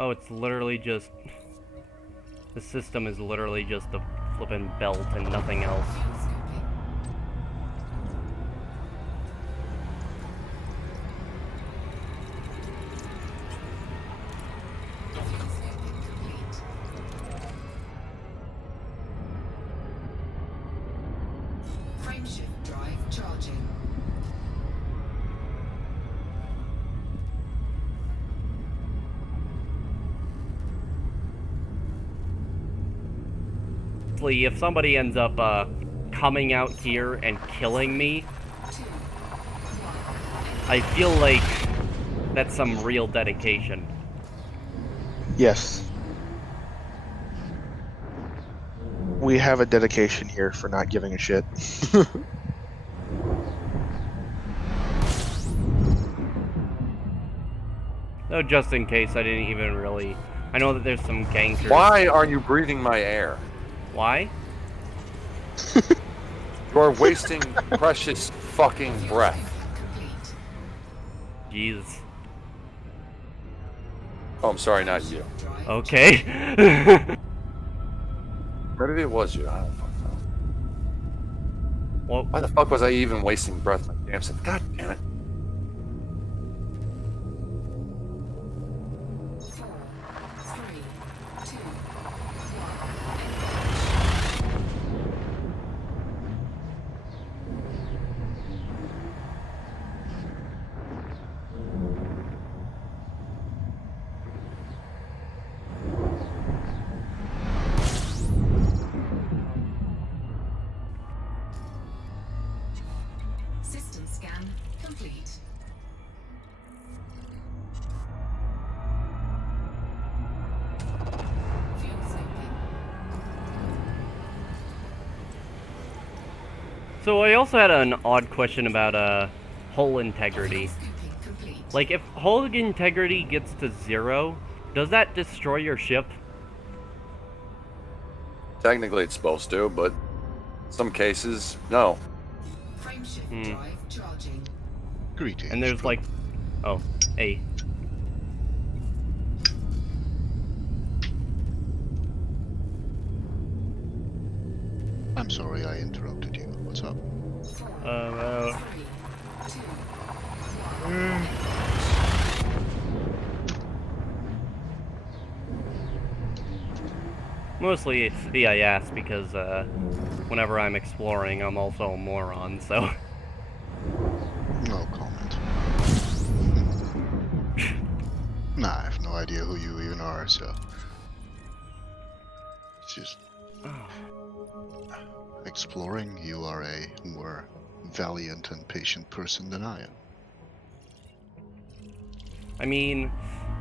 Oh, it's literally just... The system is literally just a flippin' belt and nothing else. Fuel scooping. Fuel scooping complete. Frameshift drive charging. Honestly, if somebody ends up coming out here and killing me, 2, 1. I feel like that's some real dedication. Yes. We have a dedication here for not giving a shit. No, just in case, I didn't even really... I know that there's some gangsters. Why are you breathing my air? Why? You are wasting precious fucking breath. Complete. Jeez. Oh, I'm sorry, not you. Drive Okay. Maybe it was you. I don't fucking know. Well, Why the fuck was I even wasting breath? My damn self. God damn it. 4, 3, 2, 1. System scan complete. Fuel scooping. so I also had an odd question about hull integrity. Fuel scooping complete. Like, if hull integrity gets to 0, does that destroy your ship? Technically, it's supposed to, but some cases, no. Frameshift Hmm. drive charging. Greetings. And there's like... Oh, A. I'm sorry I interrupted you. What's up? 4, 3, 2, 1. Mostly it's BIS because whenever I'm exploring, I'm also a moron, so... No comment. idea who you even are, so. It's just exploring. You are a more valiant and patient person than I am. I mean,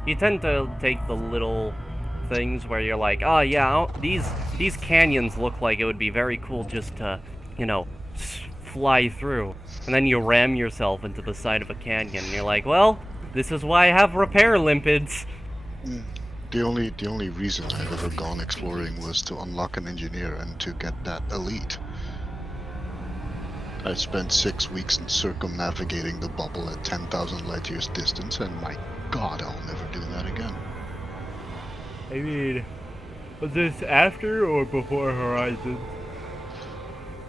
you tend to take the little things where you're like, oh yeah, these canyons look like it would be very cool just to, you know, fly through. And then you ram yourself into the side of a canyon, and you're like, well, this is why I have repair limpids. The only reason I've ever gone exploring was to unlock an engineer and to get that elite. I spent 6 weeks in circumnavigating the bubble at 10,000 light years distance, and my god, I'll never do that again. I mean, was this after or before Horizons?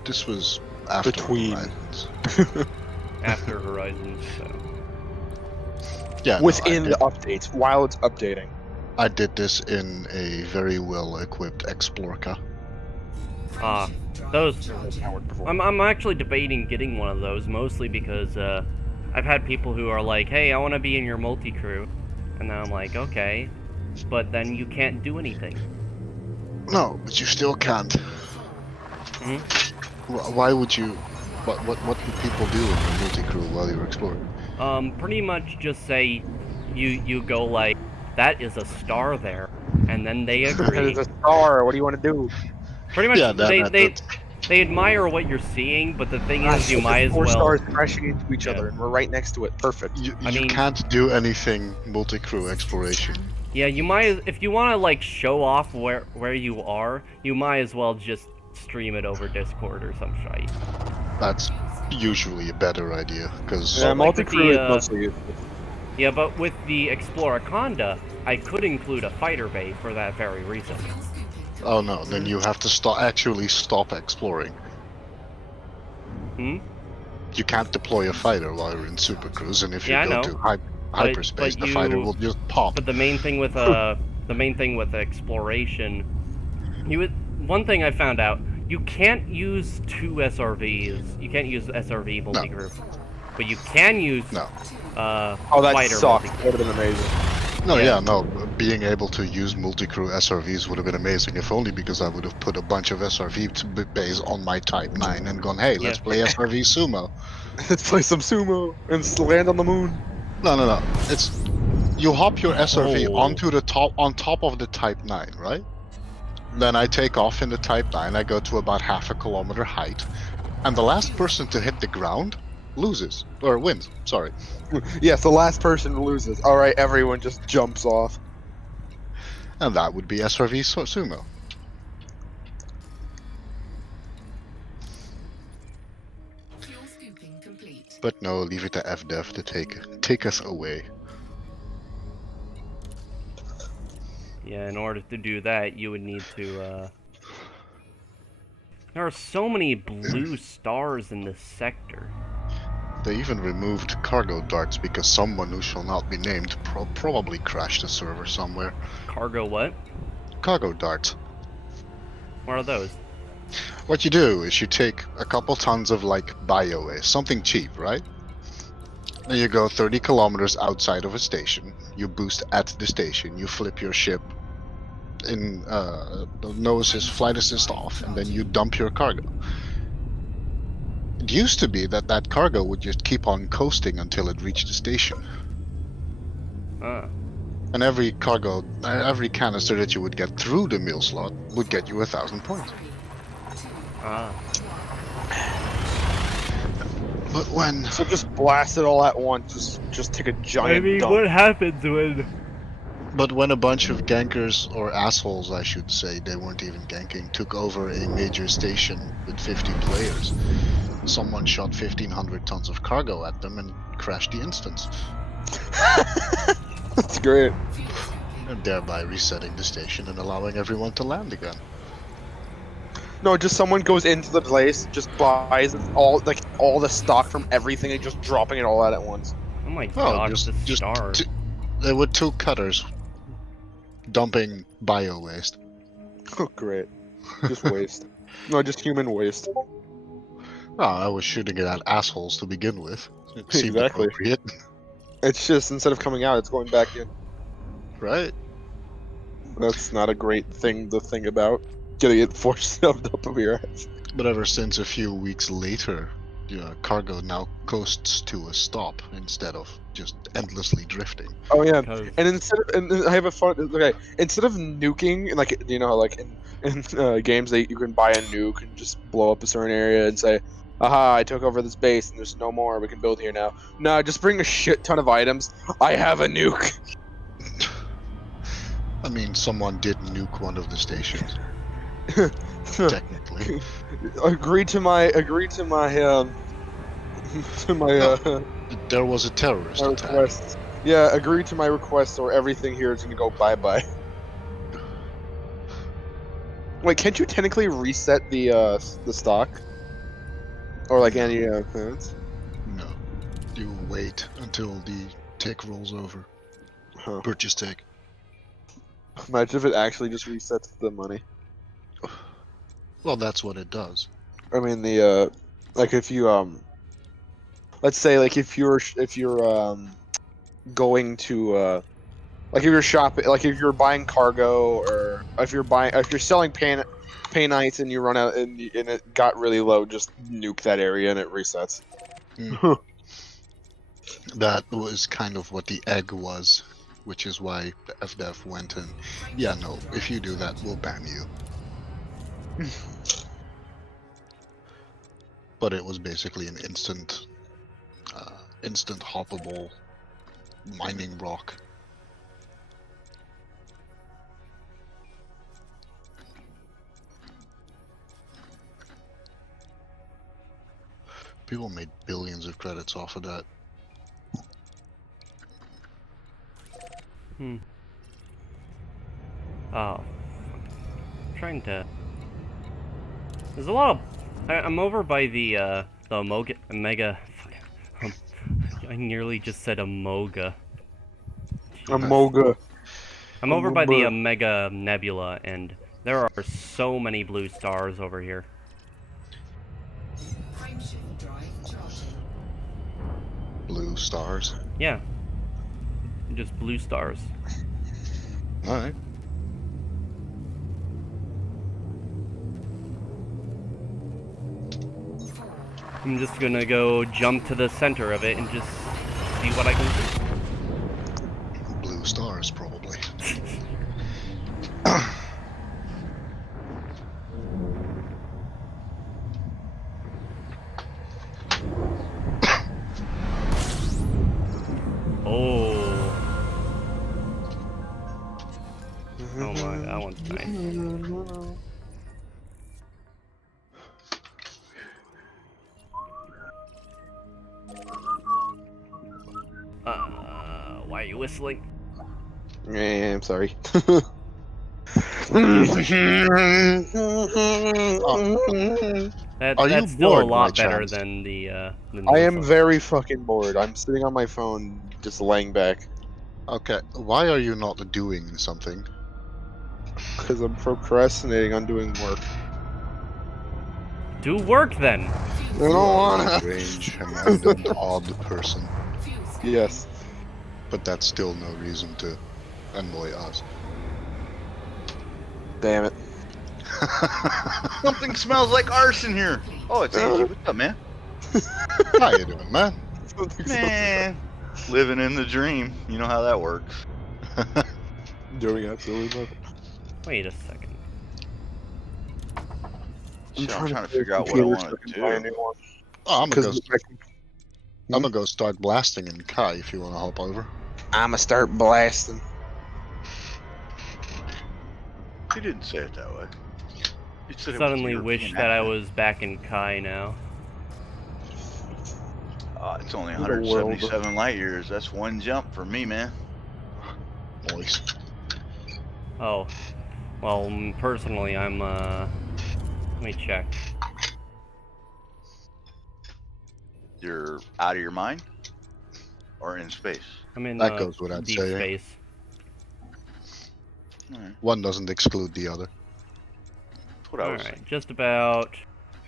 This was after Between. Horizons. After Horizons, so. Yeah, no, Within the updates, while it's updating. I did this in a very well-equipped Explorca. Ah, those. Powered before. I'm actually debating getting one of those, mostly because I've had people who are like, hey, I want to be in your multi-crew. And then I'm like, okay. But then you can't do anything. No, but you still can't. Hmm? Why would you? What do people do in your multi-crew while you're exploring? Pretty much just say, you go like, that is a star there. And then they agree. It's a star. What do you want to do? Pretty much, Yeah, they admire what you're seeing, but the thing is, you might as Four well. stars crashing into each Yeah. other, and we're right next to it. Perfect. You I mean- can't do anything multi-crew exploration. Yeah, you might, if you want to like show off where you are, you might as well just stream it over Discord or some shite. That's usually a better idea, because Yeah, like multi-crew with is the, mostly useless. Yeah, but with the Exploraconda, I could include a fighter bay for that very reason. oh no, then you have to actually stop exploring. Hmm? You can't deploy a fighter while you're in Super Cruise, and if you Yeah, I go know. to hyperspace, but the fighter you- will just pop. But the main thing with exploration, one thing I found out, you can't use two SRVs. You can't use SRV multi-group, but you can use No. Oh, that fighter sucked. multi-group. Would have been amazing. No, Yeah. yeah, no. Being able to use multi-crew SRVs would have been amazing, if only because I would have put a bunch of SRV bays on my Type 9 and gone, hey, let's Yeah. play SRV Sumo. Let's play some sumo and land on the moon. No. It's you hop your SRV Oh. onto the on top of the Type 9, right? Then I take off in the Type 9. I go to about half a kilometer height, and the last person to hit the ground loses or wins. Sorry. Yes, the last person loses. All right, everyone just jumps off. And that would be SRV Sumo. Fuel scooping complete. But no, leave it to FDev to take us away. Yeah, in order to do that, you would need to, There are so many blue stars in this sector. They even removed cargo darts because someone who shall not be named probably crashed a server somewhere. Cargo what? Cargo darts. What are those? What you do is you take a couple tons of like bio waste, something cheap, right? And you go 30 kilometers outside of a station. You boost at the station. You flip your ship in the nose flight assist off, and then you dump your cargo. It used to be that cargo would just keep on coasting until it reached the station. Ah. And every canister that you would get through the meal slot would get you 1,000 points. Ah. But when So just blast it all at once. Just take a giant dump. happens when... But when a bunch of gankers, or assholes I should say, they weren't even ganking, took over a major station with 50 players, someone shot 1,500 tons of cargo at them and crashed the instance, That's great. and thereby resetting the station and allowing everyone to land again. No, just someone goes into the place, just buys all the stock from everything, and just dropping it all out at once. Oh my Oh, god, just the star. There were 2 cutters dumping bio waste. Oh, great. Just waste. No, just human waste. Oh, I was shooting it at assholes to begin with. It seemed Exactly. appropriate. It's just instead of coming out, it's going back in. right? That's not a great thing to think about. Getting it forced shoved up your ass. But ever since a few weeks later, cargo now coasts to a stop instead of just endlessly drifting. Oh yeah, Because and and I have a fun. Okay, instead of nuking, like you know, like in games, you can buy a nuke and just blow up a certain area and say, "Aha! I took over this base and there's no more. We can build here now." No, just bring a shit ton of items. I have a nuke. I mean, someone did nuke one of the stations, technically. Agree to my to my There was a terrorist my attack. request. Yeah, agree to my request, or everything here is gonna go bye bye. Wait, can't you technically reset the stock, or like any plans? No. You wait until the tick rolls over. Huh. Purchase tick. Imagine if it actually just resets the money. Well, that's what it does. I mean the like if you let's say like if you're going to like if you're shopping, like if you're buying cargo, or if you're selling painites and you run out and it got really low, just nuke that area and it resets. That was kind of what the egg was, which is why the FDEF went and, yeah, no, if you do that, we'll ban you. But it was basically an instant hoppable mining rock. People made billions of credits off of that. Oh. I'm trying to... There's a lot of... I'm over by the Omega... I nearly just said Amoga. Amoga. I'm over by the Omega Nebula, and there are so many blue stars over here. Frameshift drive charging. Blue stars. Yeah. Just blue stars. Alright. I'm just gonna go jump to the center of it and just see what I can see. Blue stars, probably. Oh. Oh my, that one's nice. Why are you whistling? Yeah, I'm sorry. Are you That's still a bored, lot by better chance? than the I am whistle. very fucking bored. I'm sitting on my phone, just laying back, Okay, why are you not doing something? because I'm procrastinating on doing work. Do work then. I don't wanna. Strange and an odd person. Fuel scooping. Yes. But that's still no reason to annoy us. Damn it. Something smells like arson here. Oh, it's Angie. What's up, man? How you doing, man? Man, living in the dream. You know how that works. Doing absolutely nothing. Wait a second. Shit, I'm trying to figure out what I want to do. Oh, I'm gonna go. Because I'm gonna go start blasting in Kai if you wanna hop over. I'ma start blasting. You didn't say it that way. You said it was Suddenly European wish that I accent. was back in Kai now. It's only The world. 177 light years. That's one jump for me, man. Nice. Oh. Well, personally, I'm, let me check. You're out of your mind? Or in space? I'm in, That goes without deep saying. space. Alright. One doesn't exclude the other. That's what I was Alright, thinking. just about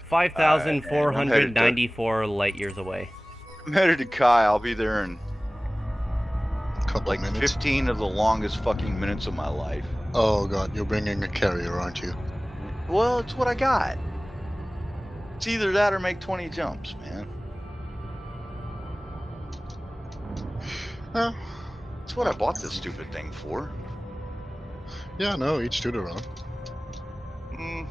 5,494 light years away. I'm headed to Kai. I'll be there in couple Like minutes. 15 of the longest fucking minutes of my life. Oh god, you're bringing a carrier, aren't you? Well, it's what I got. It's either that or make 20 jumps, man. Oh, That's what I bought this stupid thing for. yeah, no, each to their own. Mm.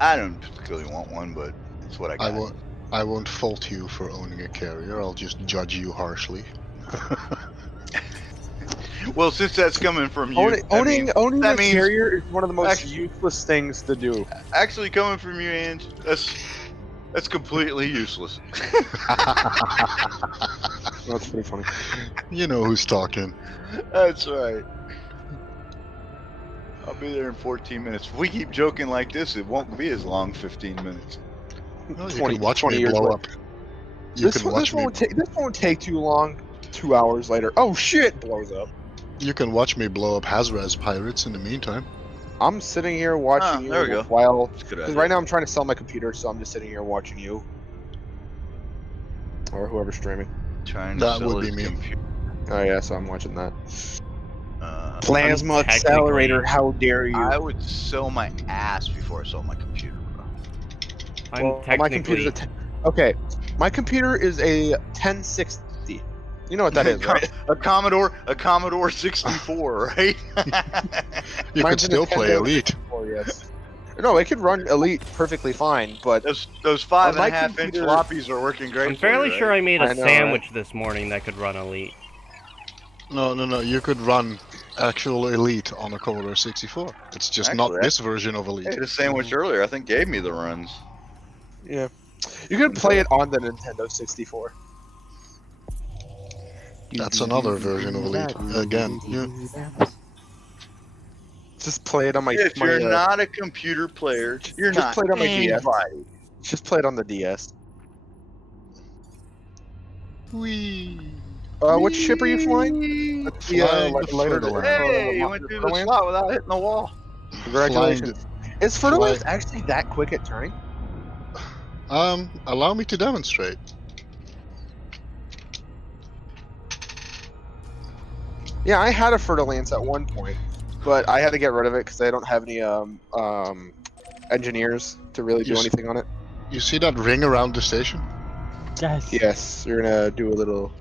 I don't particularly want one, but it's what I got. I won't fault you for owning a carrier. I'll just judge you harshly. Well, since that's coming from you, Owning that a means- carrier is one of the most Actually- useless things to do. actually coming from you, Ange, that's completely useless. That's pretty funny. You know who's talking. That's right. I'll be there in 14 minutes. If we keep joking like this, it won't be as long, 15 minutes. Well, you 20 can watch 20 me years blow later. up. You can watch me. This won't take too long. 2 hours later. Oh shit! Blows up. You can watch me blow up Hazraz pirates in the meantime. I'm sitting here watching you there we go. while. That's a good Because idea. right now I'm trying to sell my computer, so I'm just sitting here watching you. Or whoever's streaming. Trying to That sell would his be me. computer. Oh yeah, so I'm watching that. Uh, Plasma I'm technically- accelerator. How dare you? I would sell my ass before I sold my computer, bro. I'm Well, my technically. computer's okay. My computer is a 1060. You know what that is, right? A Commodore 64, right? You could Mine's a still play Nintendo Elite. 64, yes. No, it could run Elite perfectly fine, but those 5.5 my inch computer- floppies are working great. I'm fairly sure I made a I know, sandwich this morning that could run Elite. No. You could run actual Elite on a Commodore 64. It's just not Actually, this version of Elite. I ate a sandwich earlier. I think gave me the runs. yeah, you could play it on the Nintendo 64. That's another version of Elite. Again, yeah. Just play it on my. If my, you're not a computer player, you're just not play it on my DS. anybody. Just play it on the DS. Whee! What ship are you flying? The, Flying the lighter- Fertilizer. Hey, you went through the Fertilizer? slot without hitting the wall. Congratulations. Is Fertilizer actually that quick at turning? Allow me to demonstrate. Yeah, I had a Fertilance at one point, but I had to get rid of it because I don't have any engineers to really do Yes. anything on it. You see that ring around the station? Guys, Yes, you're gonna do a little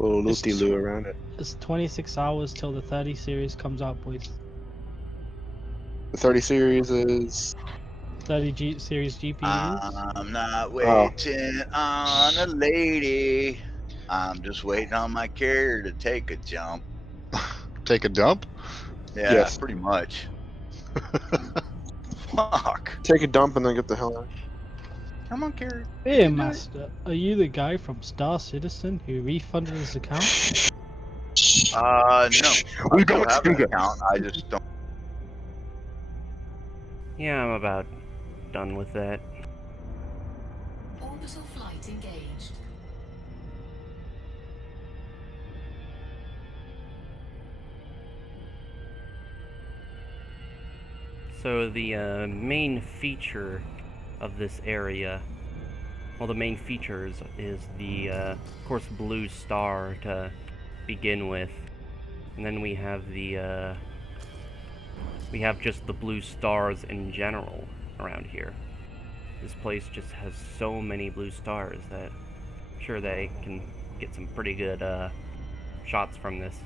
It's loopy-loo around it. it's 26 hours till the 30 series comes out, boys. The 30 series is 30 series GPUs. I'm not waiting on a lady. I'm just waiting on my carrier to take a jump. Take a dump? Yeah, Yes. pretty much. Fuck. take a dump and then get the hell out. Come on, carrier. Hey, Master, are you the guy from Star Citizen who refunded his account? No. We I don't have speak an it. account. I just don't. Yeah, I'm about done with that. Orbital flight engaged. So the main feature of this area, well, the main features is the, of course, blue star to begin with, and then we have just the blue stars in general around here. This place just has so many blue stars that I'm sure they can get some pretty good shots from this.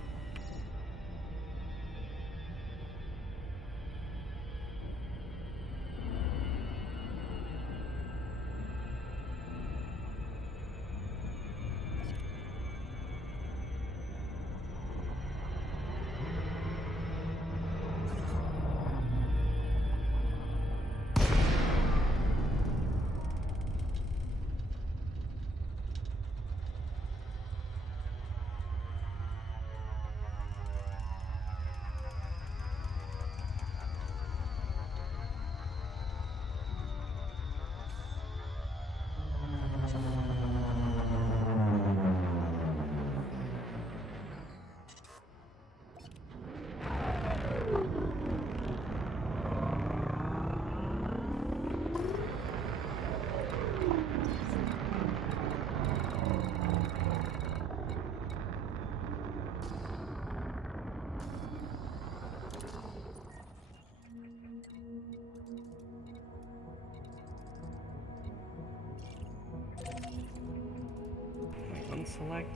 unselect.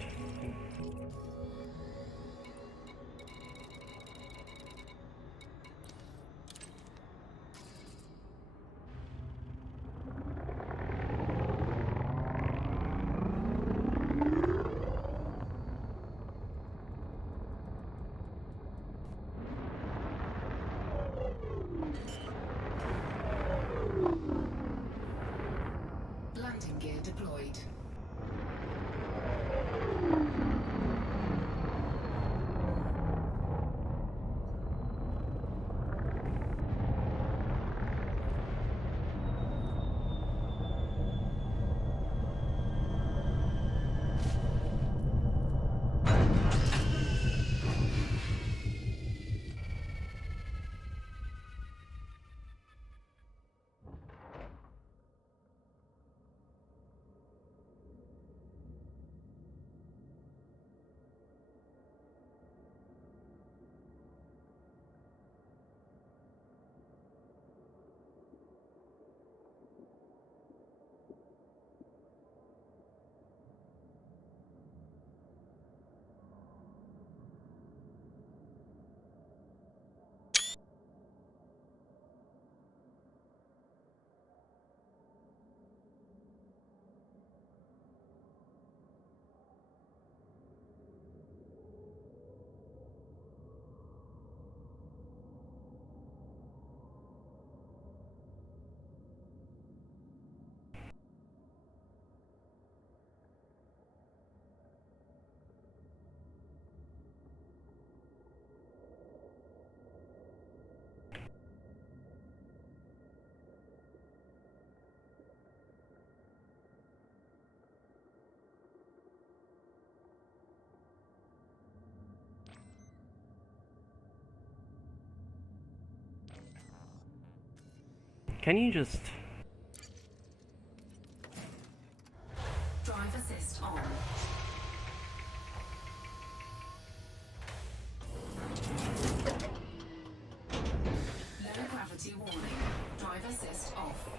Landing gear deployed. Can you just... Drive assist on. Low gravity warning. Drive assist off.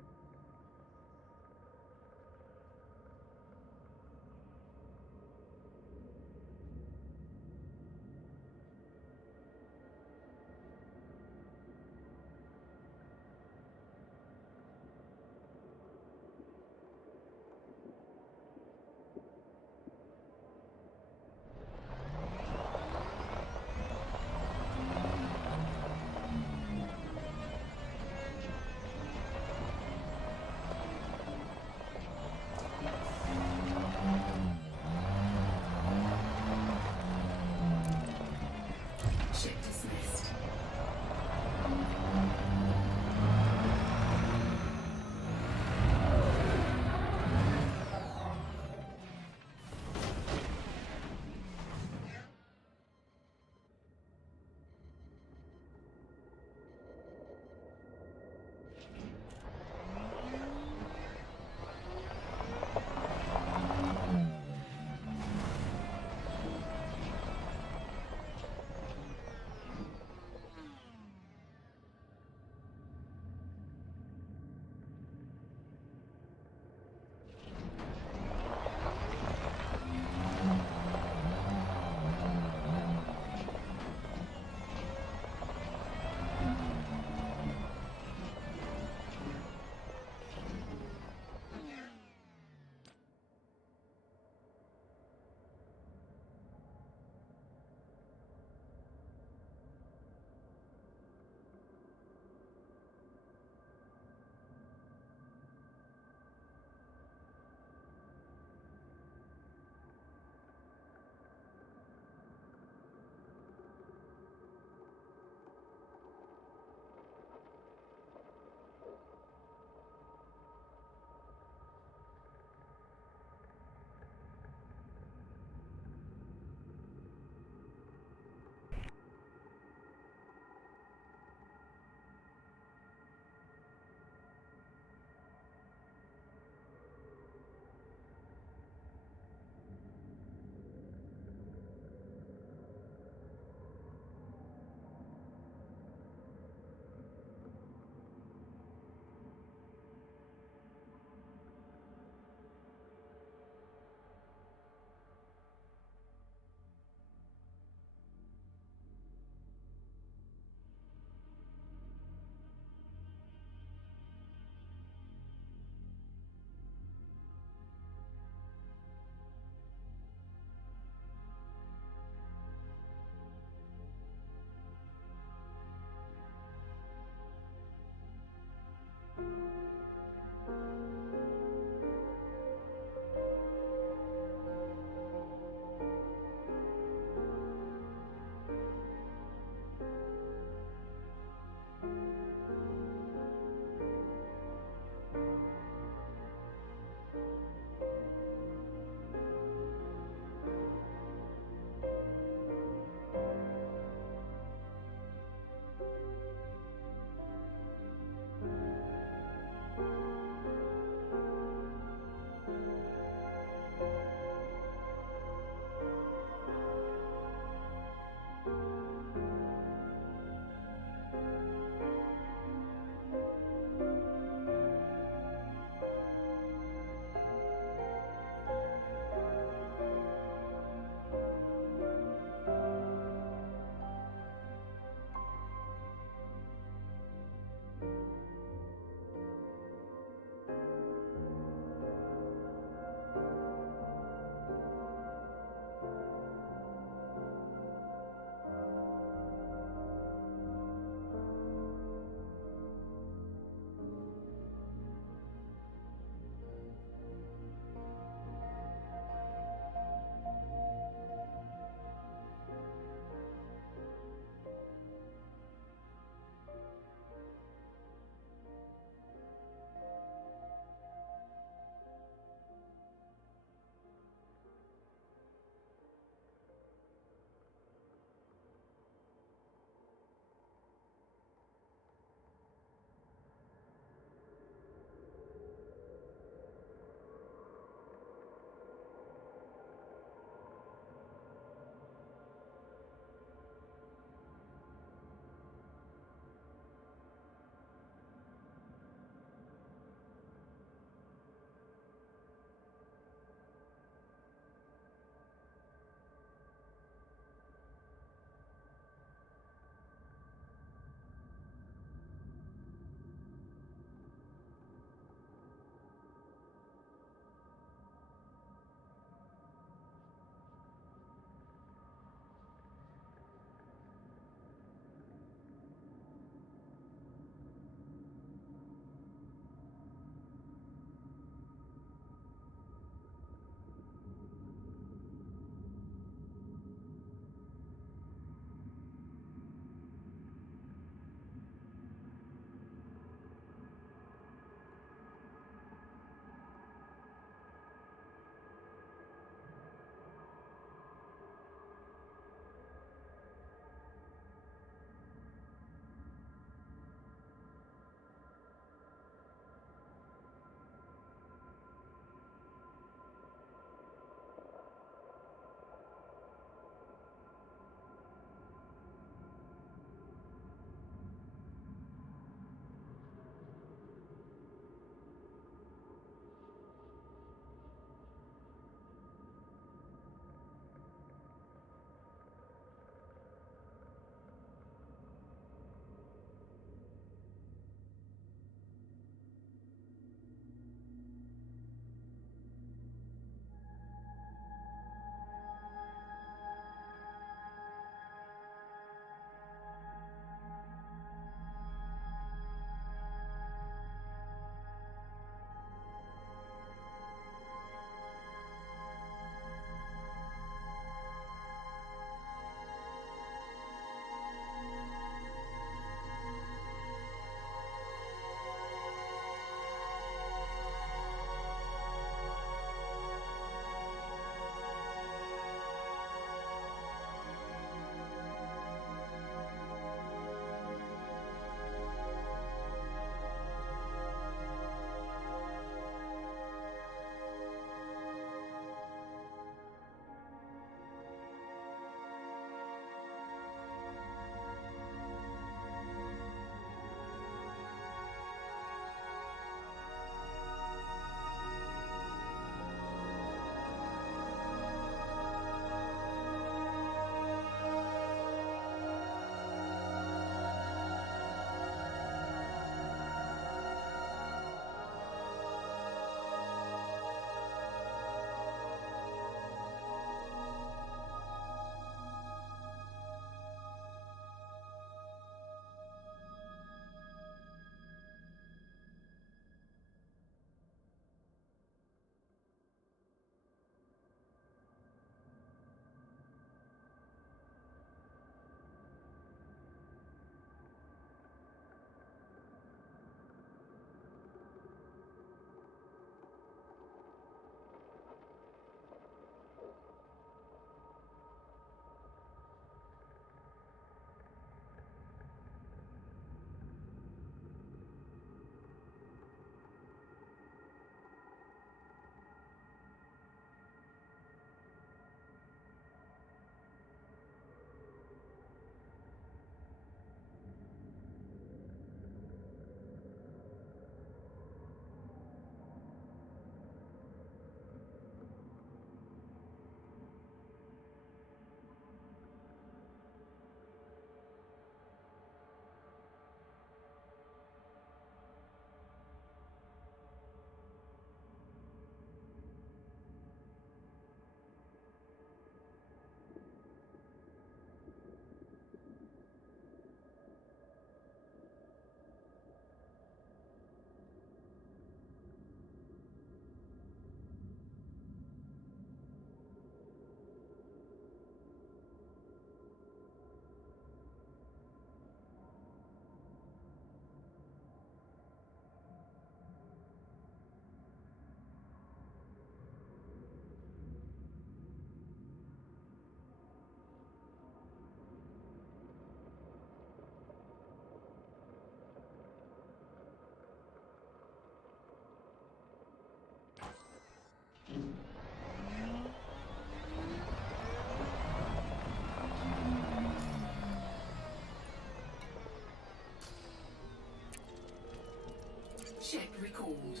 Ship recalled.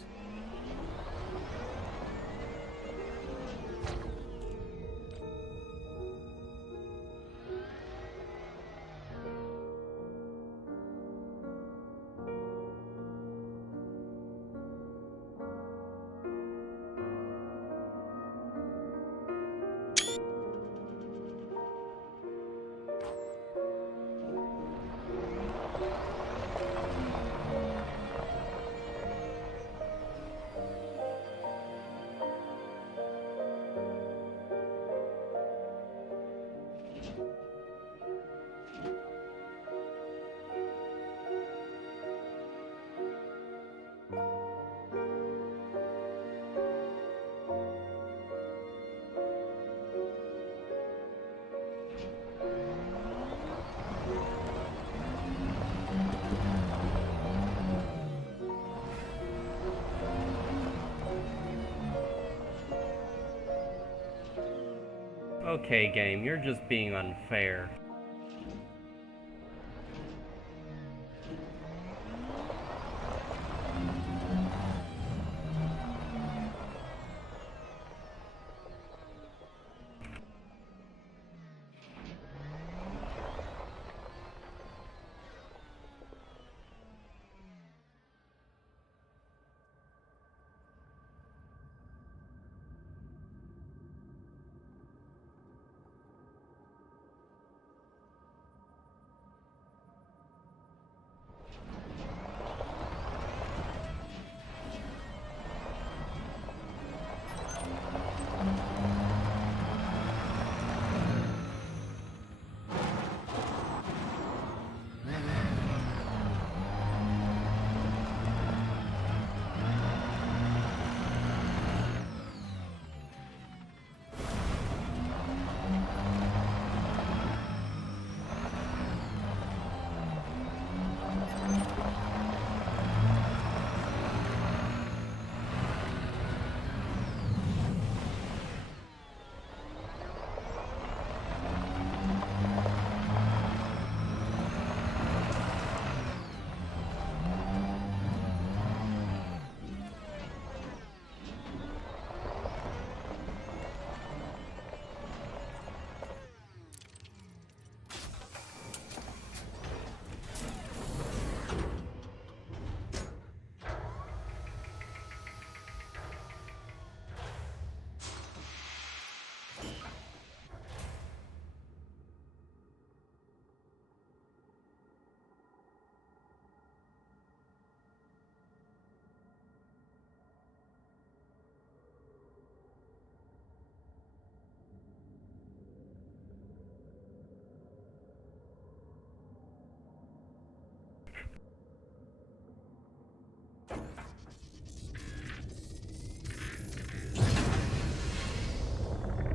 Okay, game, you're just being unfair.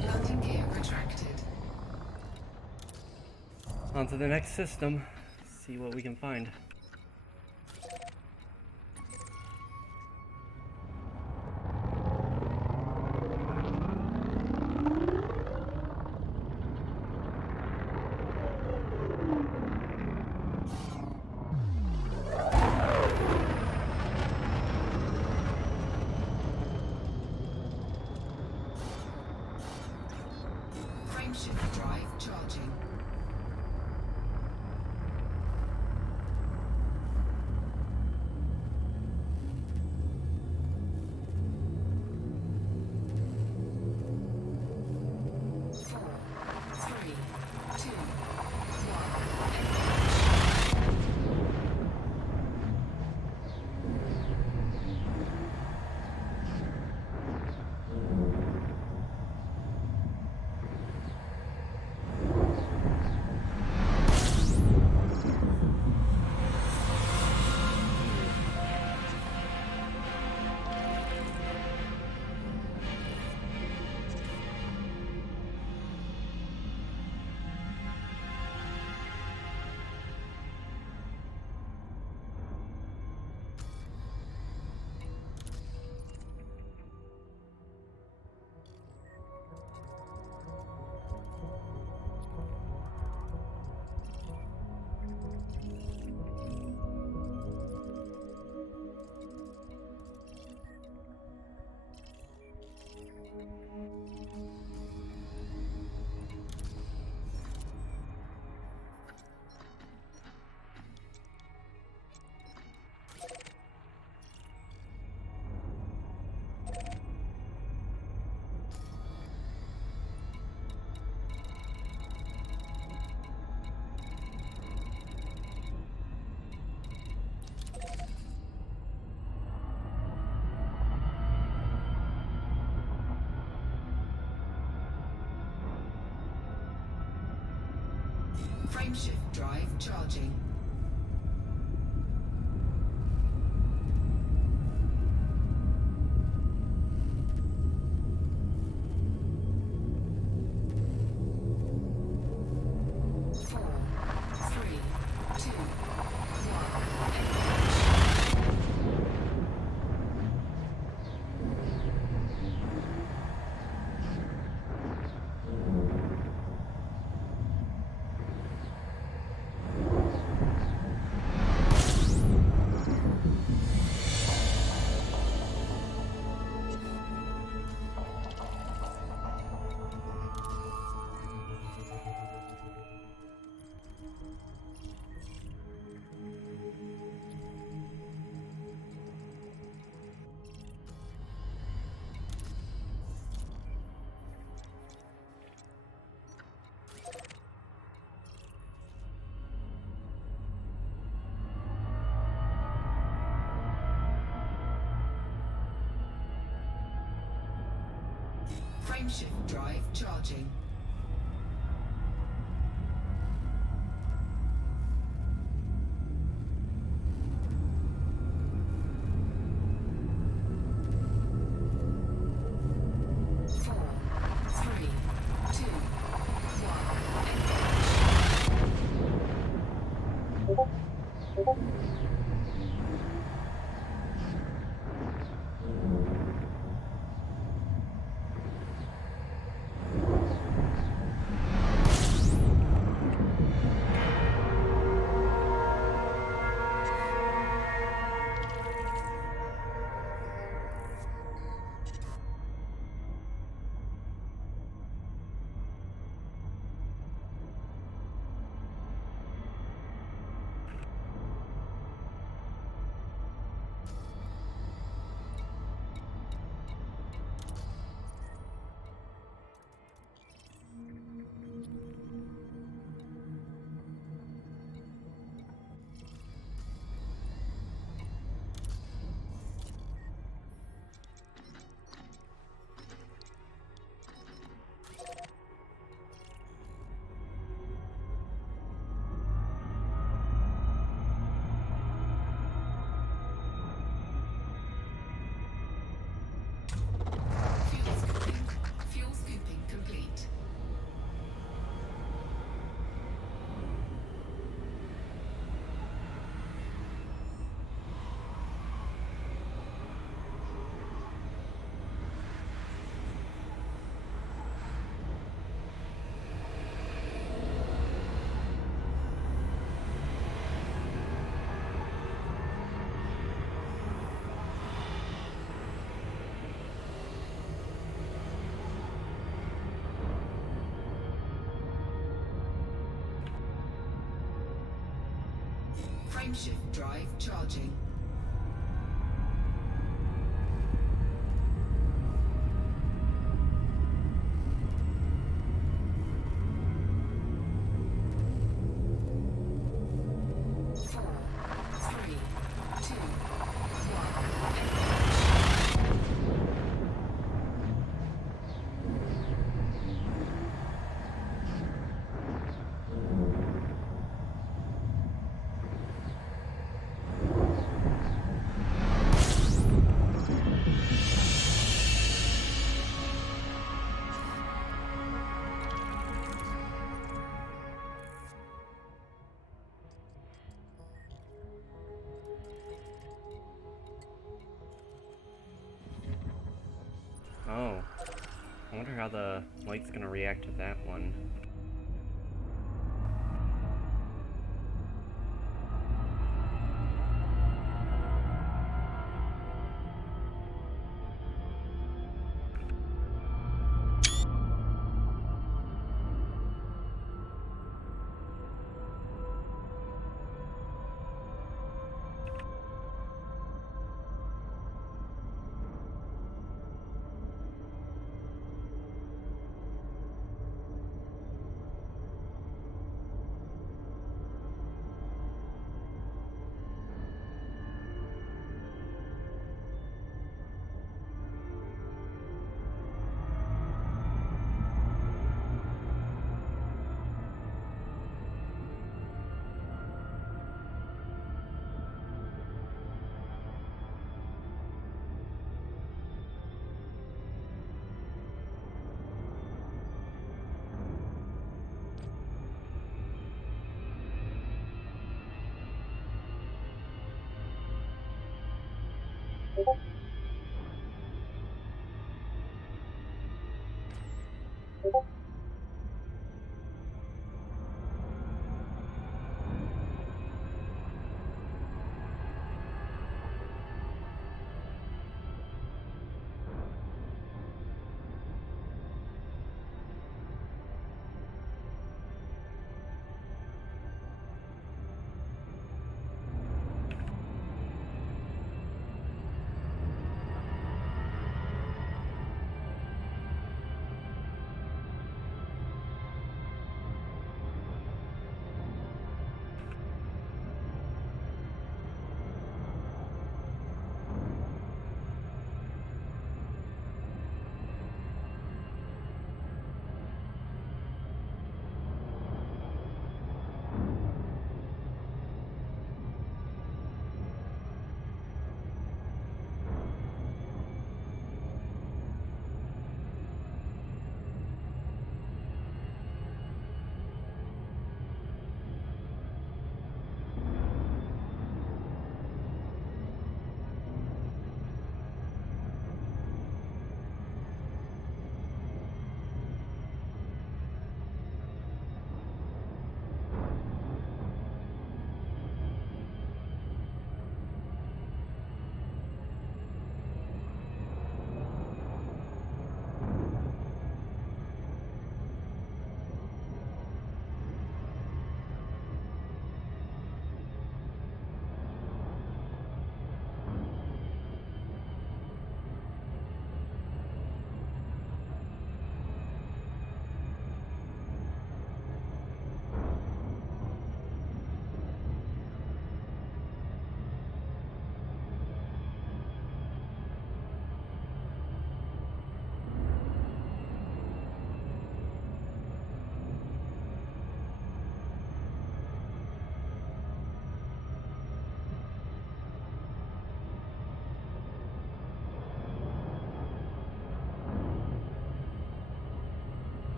Landing gear retracted. On to the next system. See what we can find. Frameshift drive charging. Frameshift drive charging. Frameshift drive charging. Fuel scooping complete. Frameshift drive charging. Oh. I wonder how the light's gonna react to that one.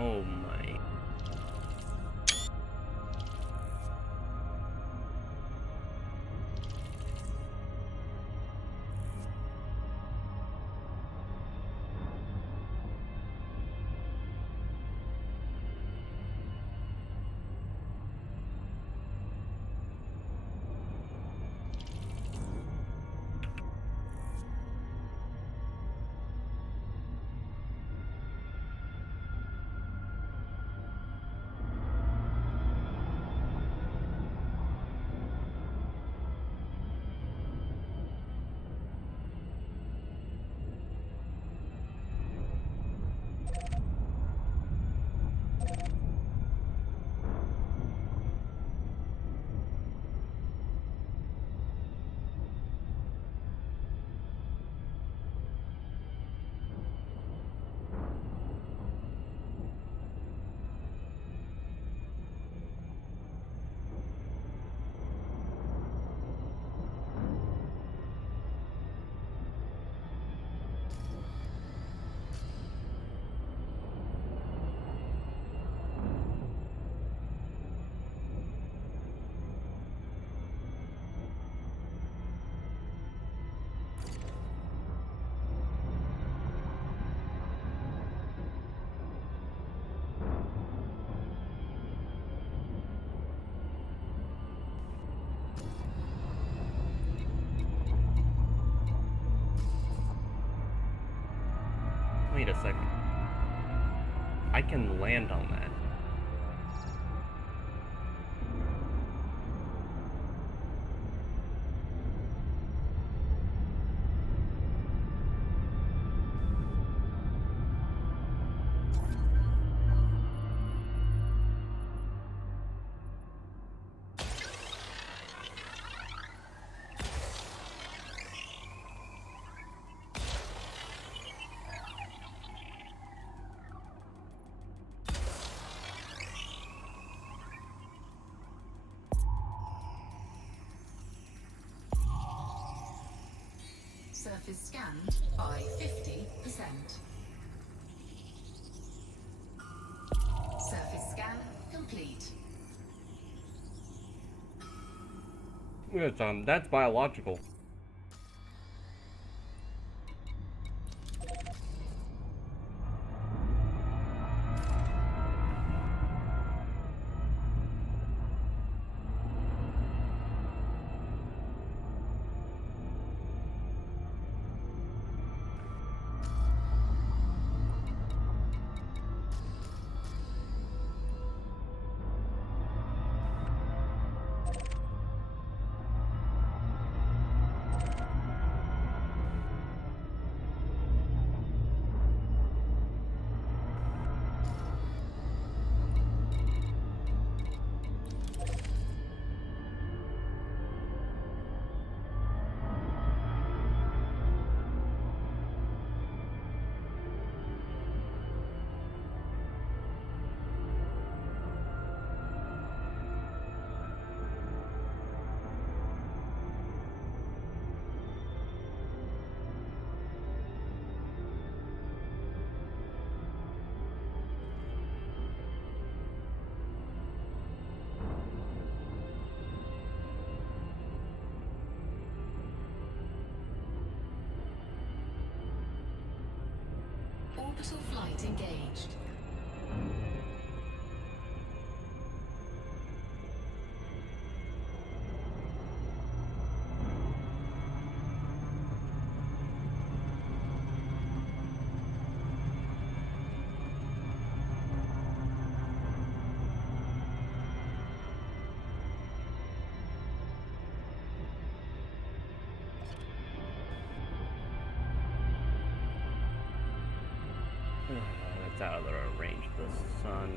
Oh my. Wait a second. I can land on that. surface scan by 50%. Surface scan complete. That's biological. Orbital flight engaged. It's out of the range of the sun.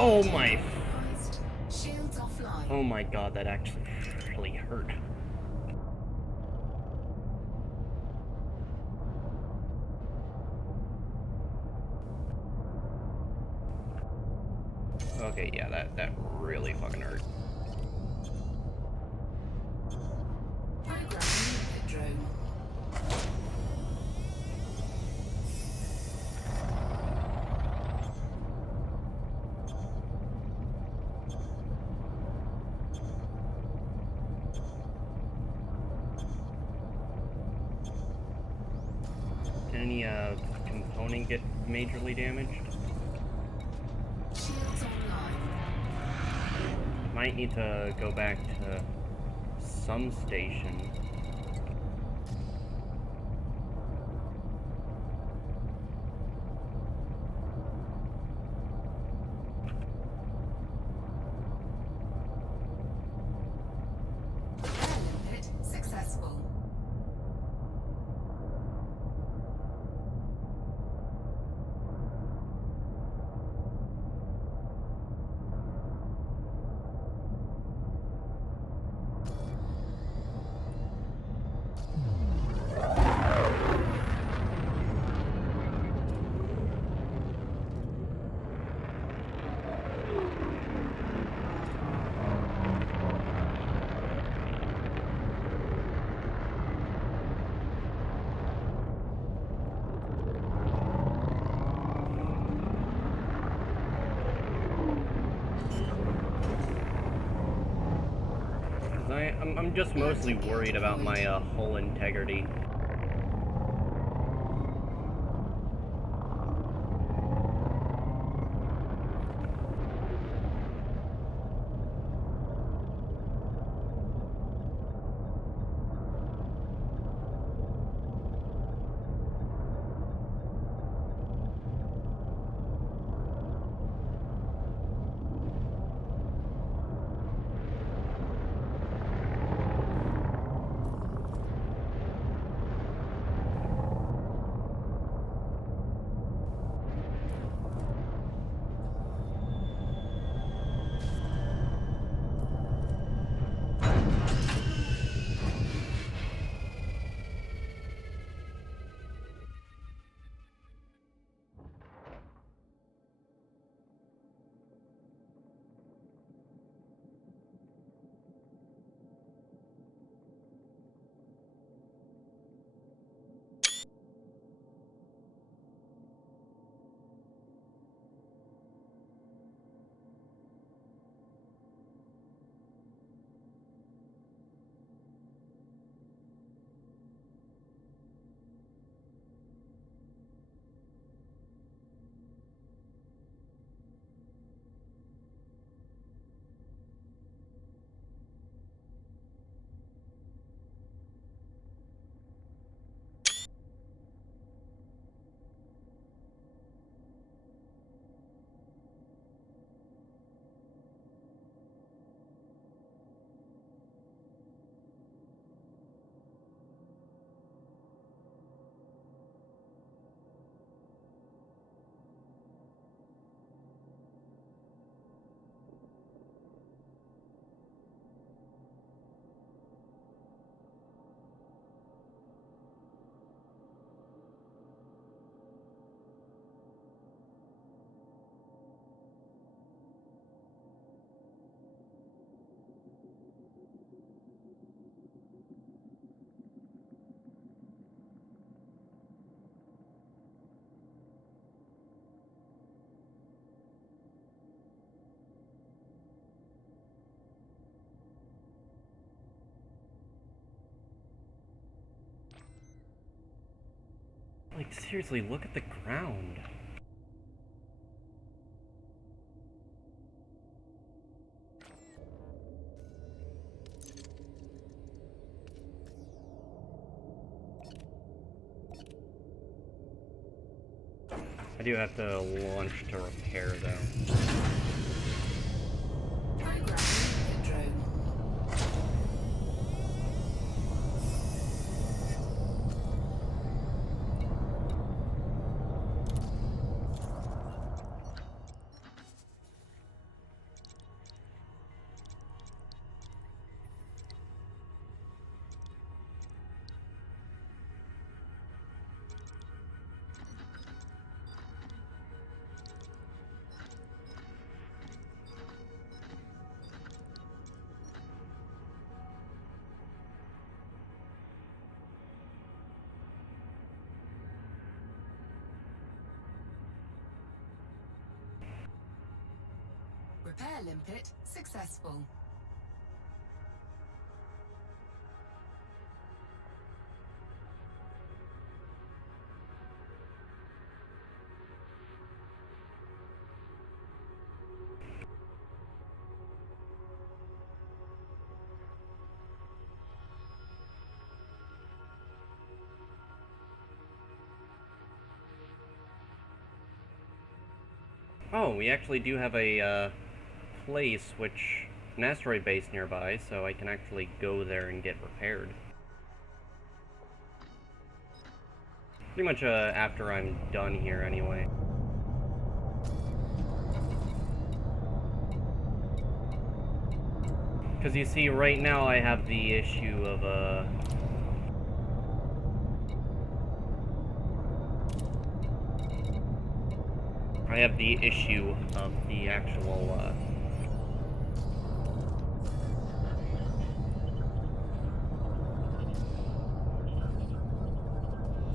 Oh my. Shields offline. Oh my god, that actually really hurt. Okay, yeah, that really fucking hurt. Programming unit drone. Did any component get majorly damaged? Shields online. Might need to go back to some station. Air limpet successful. I'm just mostly worried about my hull integrity. Like, seriously, look at the ground. I do have to launch to repair, though. Programming unit drone. Repair limpet successful. Oh, we actually do have a place an asteroid base nearby, so I can actually go there and get repaired. Pretty much after I'm done here anyway. Because you see, right now I have the issue of the actual,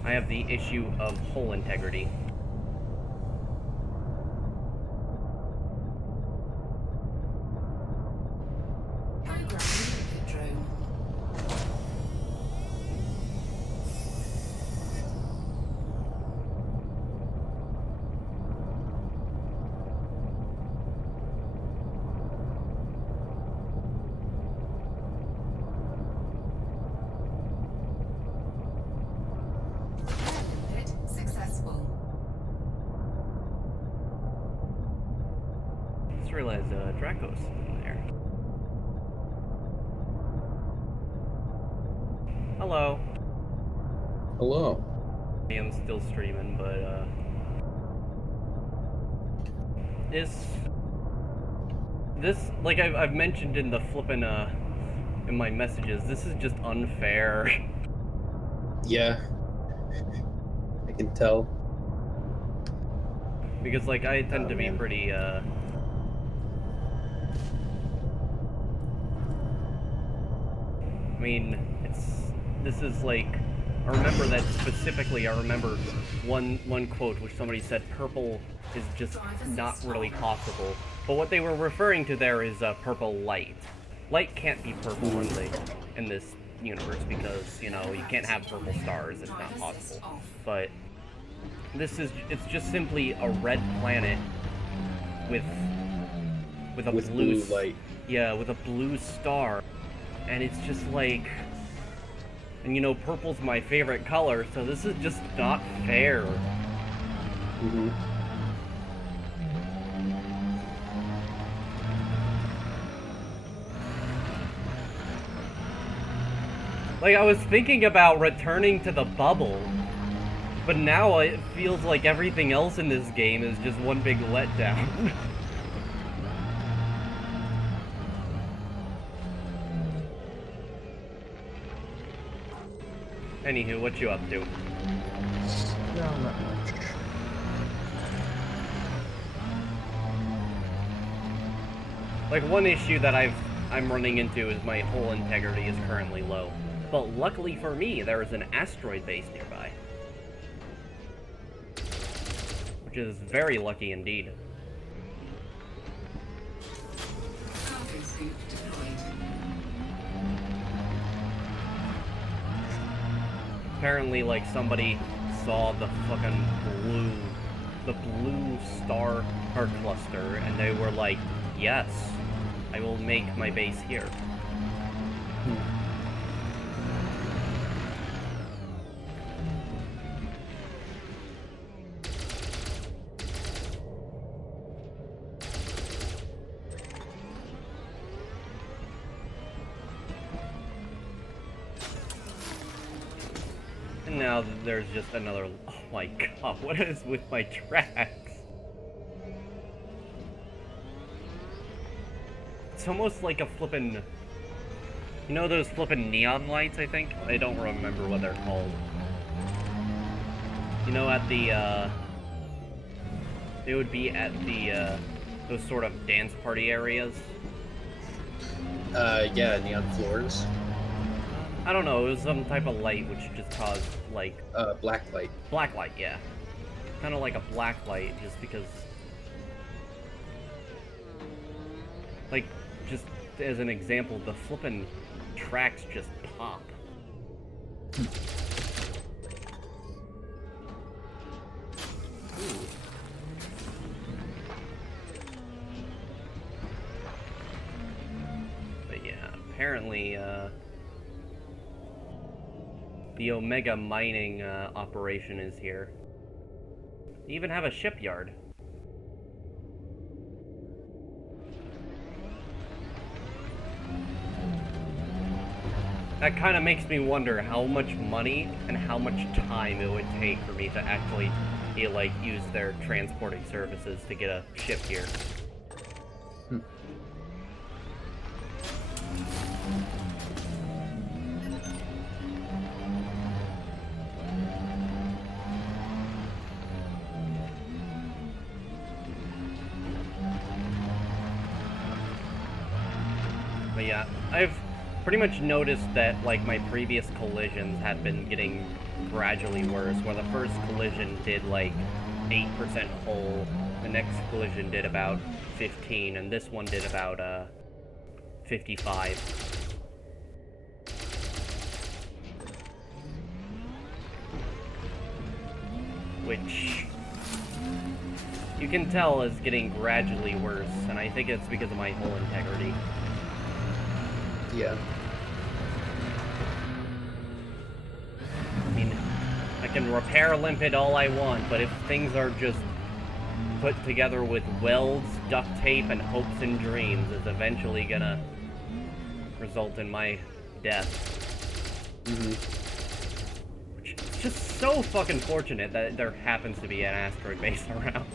I have the issue of hull integrity. Programming limpet drone. Repair limpet successful. Just realized Draco's in there. Hello. Hello. I am still streaming, but this like I've mentioned in the flippin' in my messages, this is just unfair. Yeah. I can tell. Because like I tend to be man. pretty I mean, this is like, I remember that specifically. I remember one quote which somebody said, "Purple is just not really possible." But what they were referring to there is purple light. Light can't be purple in this universe because, you know, you can't have purple stars. It's not possible. But it's just simply a red planet with a blue light. Yeah, with a blue star. And it's just like, and you know, purple's my favorite color, so this is just not fair. Mm-hmm. Like, I was thinking about returning to the bubble, but now it feels like everything else in this game is just one big letdown. Anywho, what you up to? No, not much. Like, one issue that I'm running into is my hull integrity is currently low. But luckily for me, there is an asteroid base nearby. Which is very lucky indeed. Cargo scoop deployed. Apparently, like, somebody saw the fucking blue star cluster, and they were like, yes, I will make my base here. And now there's just another, oh my god, what is with my tracks? It's almost like a flippin', you know those flippin' neon lights, I think? I don't remember what they're called. You know, at the, they would be at the, those sort of dance party areas. Yeah, neon floors. I don't know, it was some type of light which just caused, like... Black light. Black light, yeah. Kind of like a black light, just because... Like, just as an example, the flippin' tracks just pop. Ooh. But yeah, apparently, the Omega mining operation is here. They even have a shipyard. That kind of makes me wonder how much money and how much time it would take for me to actually, like, use their transporting services to get a ship here. But yeah, I've pretty much noticed that, like, my previous collisions had been getting gradually worse, where the first collision did, like, 8% hull, the next collision did about 15, and this one did about, 55. Which you can tell is getting gradually worse, and I think it's because of my hull integrity. Yeah. I mean, I can repair limpet all I want, but if things are just put together with welds, duct tape, and hopes and dreams, it's eventually gonna result in my death. Which is just so fucking fortunate that there happens to be an asteroid base around.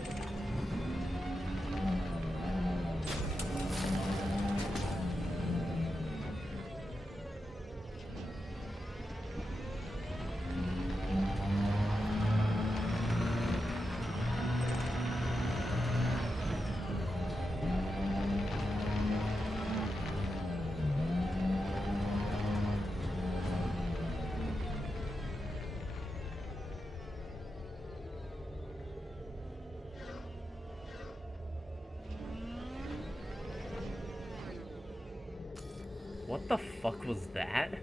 What the fuck was that?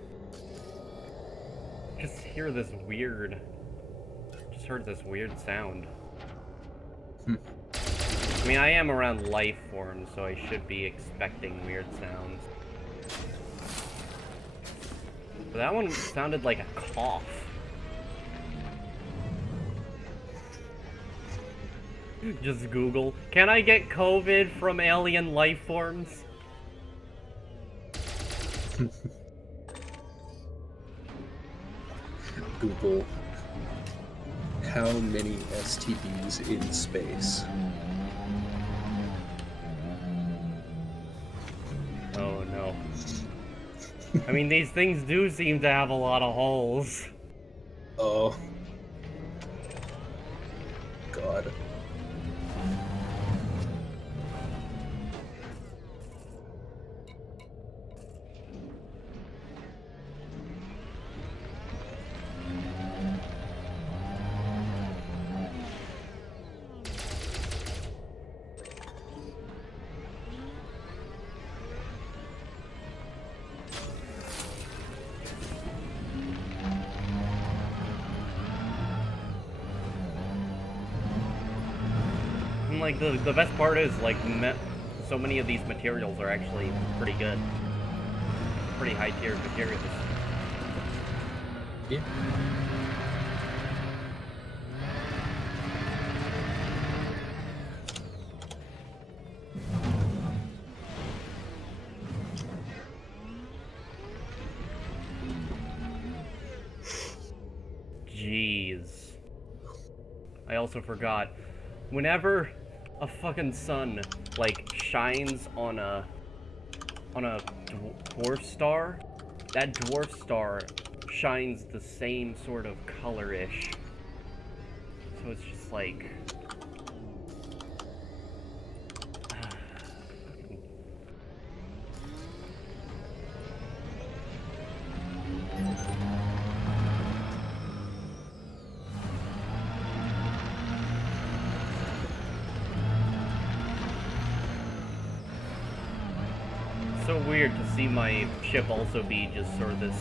Just hear this weird... Just heard this weird sound. I mean, I am around life forms, so I should be expecting weird sounds. But that one sounded like a cough. Just Google, can I get COVID from alien life forms? Google, how many STDs in space? Oh no. I mean, these things do seem to have a lot of holes. Oh. God. And like the best part is like so many of these materials are actually pretty good, pretty high tier materials. Yeah. Jeez. I also forgot. Whenever a fucking sun, like, shines on a dwarf star, that dwarf star shines the same sort of color-ish. So it's just like... so weird to see my ship also be just sort of this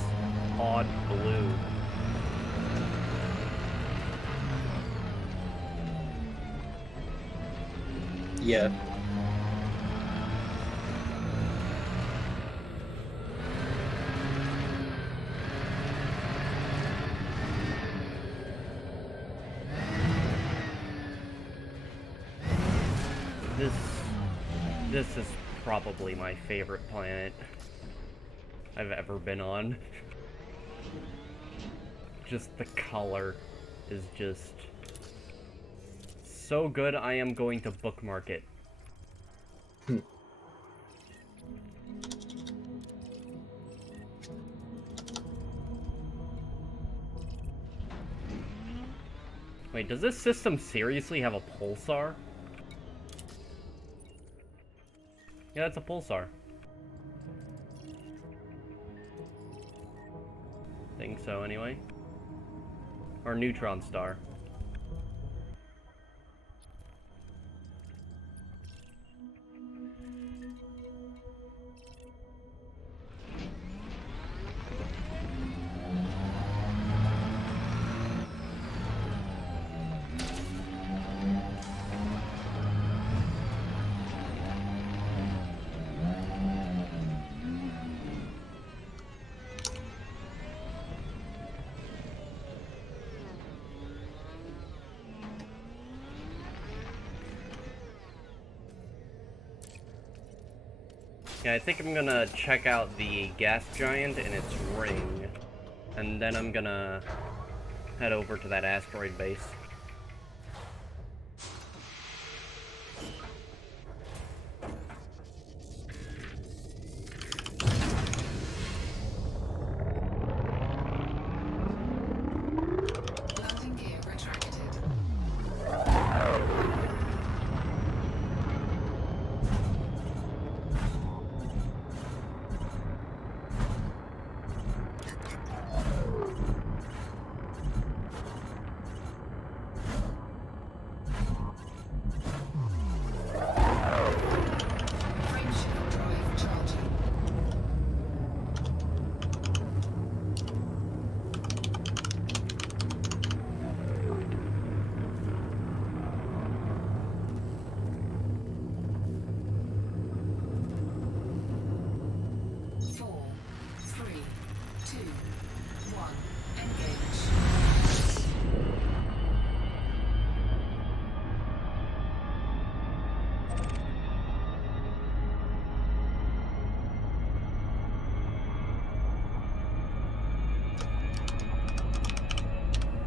odd blue. Yeah. This is probably my favorite planet I've ever been on. Just the color is just so good, I am going to bookmark it. Wait, does this system seriously have a pulsar? Yeah, that's a pulsar. Think so, anyway. Or neutron star. Yeah, I think I'm gonna check out the gas giant and its ring. And then I'm gonna head over to that asteroid base. Landing gear retracted. Frame shield drive charging. Four, three, two, one. Engage.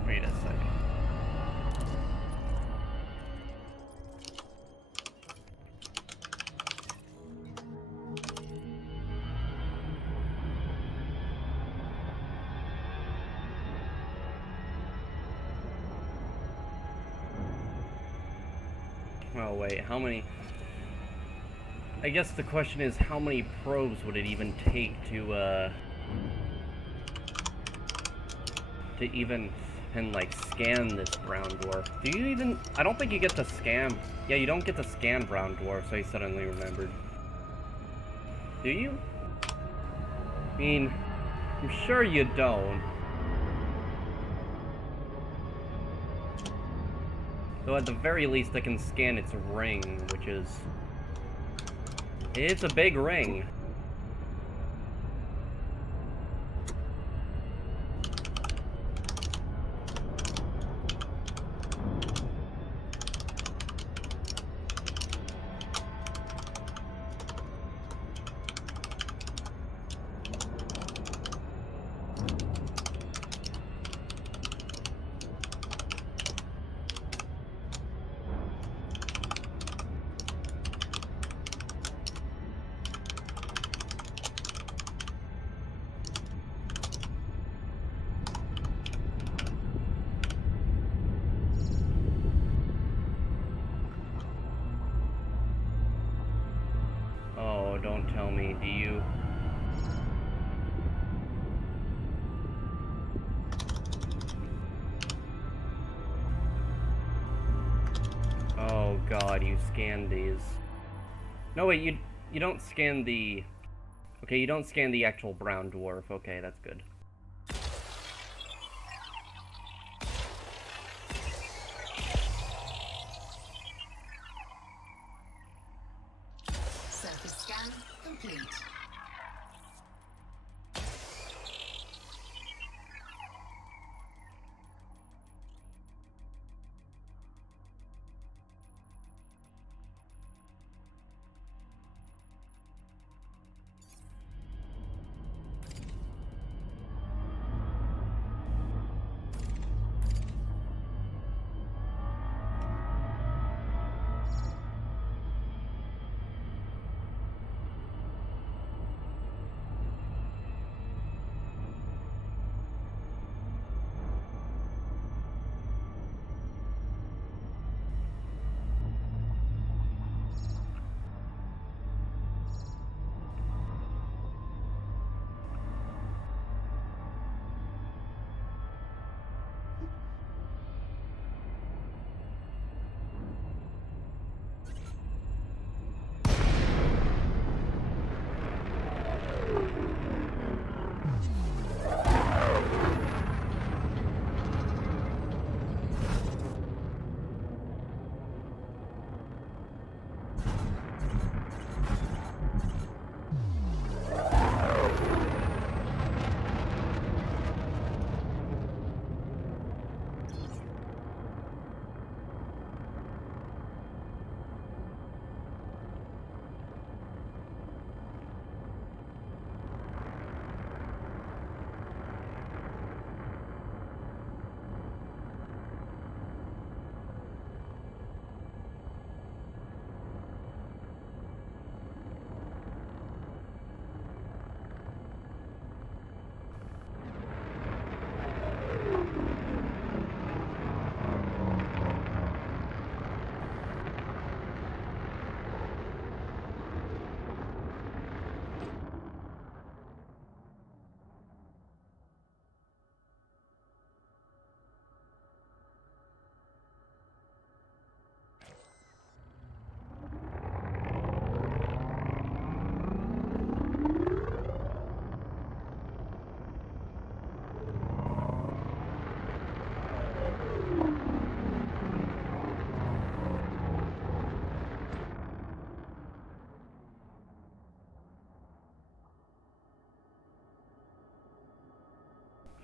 Wait a second. Oh wait, how many... I guess the question is, how many probes would it even take to even and like scan this brown dwarf? Do you even... I don't think you get to scan... Yeah, you don't get to scan brown dwarfs, I suddenly remembered. Do you? I mean, I'm sure you don't. Though at the very least I can scan its ring, which is... It's a big ring. Oh, don't tell me, do you? Oh god, you scan these. No wait, you don't scan the Okay, you don't scan the actual brown dwarf. Okay, that's good. Surface scan complete.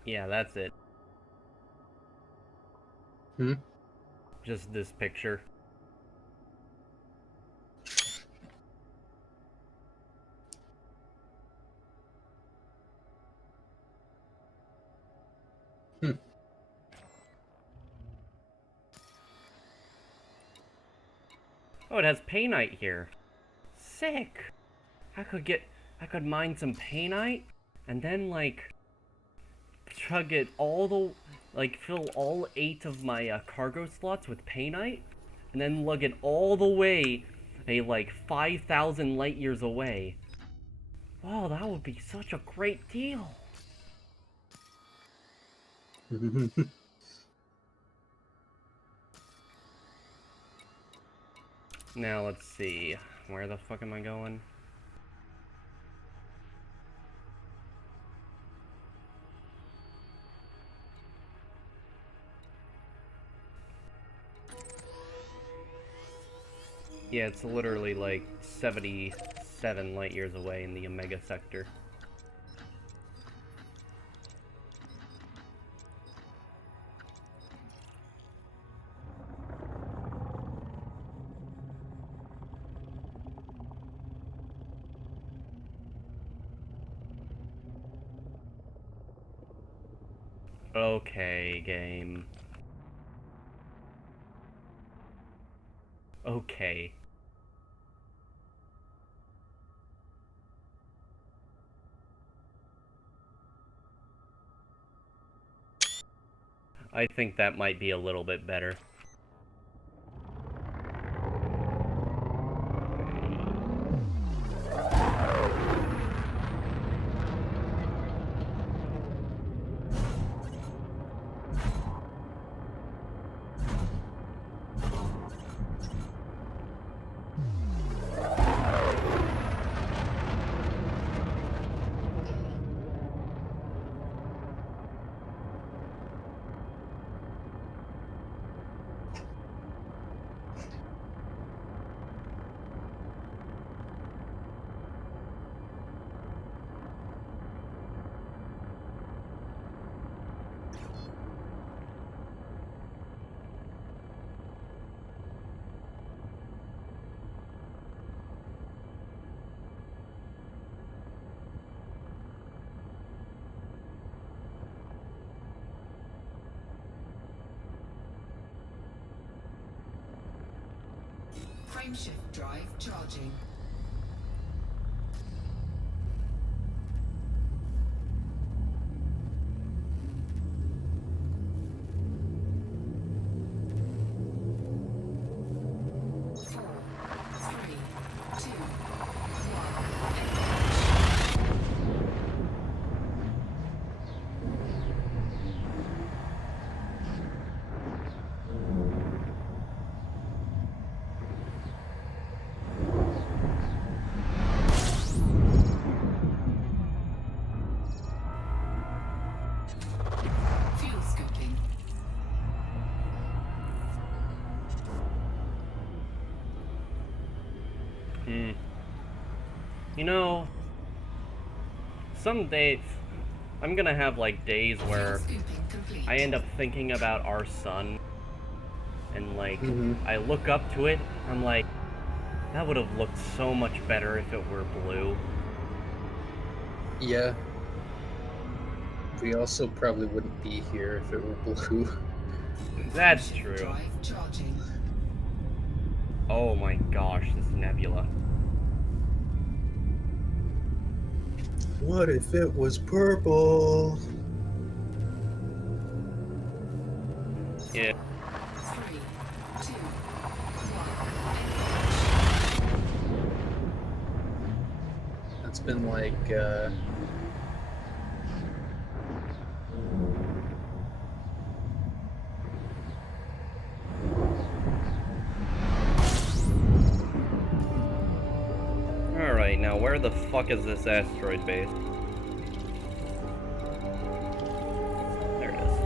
Yeah, that's it. Hmm? Just this picture. Hmm. Oh, it has painite here. Sick! I could mine some painite, and then, like, chug it all the, like, fill all 8 of my cargo slots with painite, and then lug it all the way, like, 5,000 light years away. Wow, that would be such a great deal. Now, let's see. Where the fuck am I going? Yeah, it's literally like 77 light years away in the Omega sector. Okay, game. Okay. I think that might be a little bit better. Frameshift drive charging. Fuel scoping. You know, some days I'm gonna have like days where I end up thinking about our sun, and like I look up to it, I'm like, that would have looked so much better if it were blue. Yeah. We also probably wouldn't be here if it were blue. That's true. Drive charging. Oh my gosh, this nebula. What if it was purple? Yeah. 3, 2, 1. That's been like, Alright, now where the fuck is this asteroid base? There it is.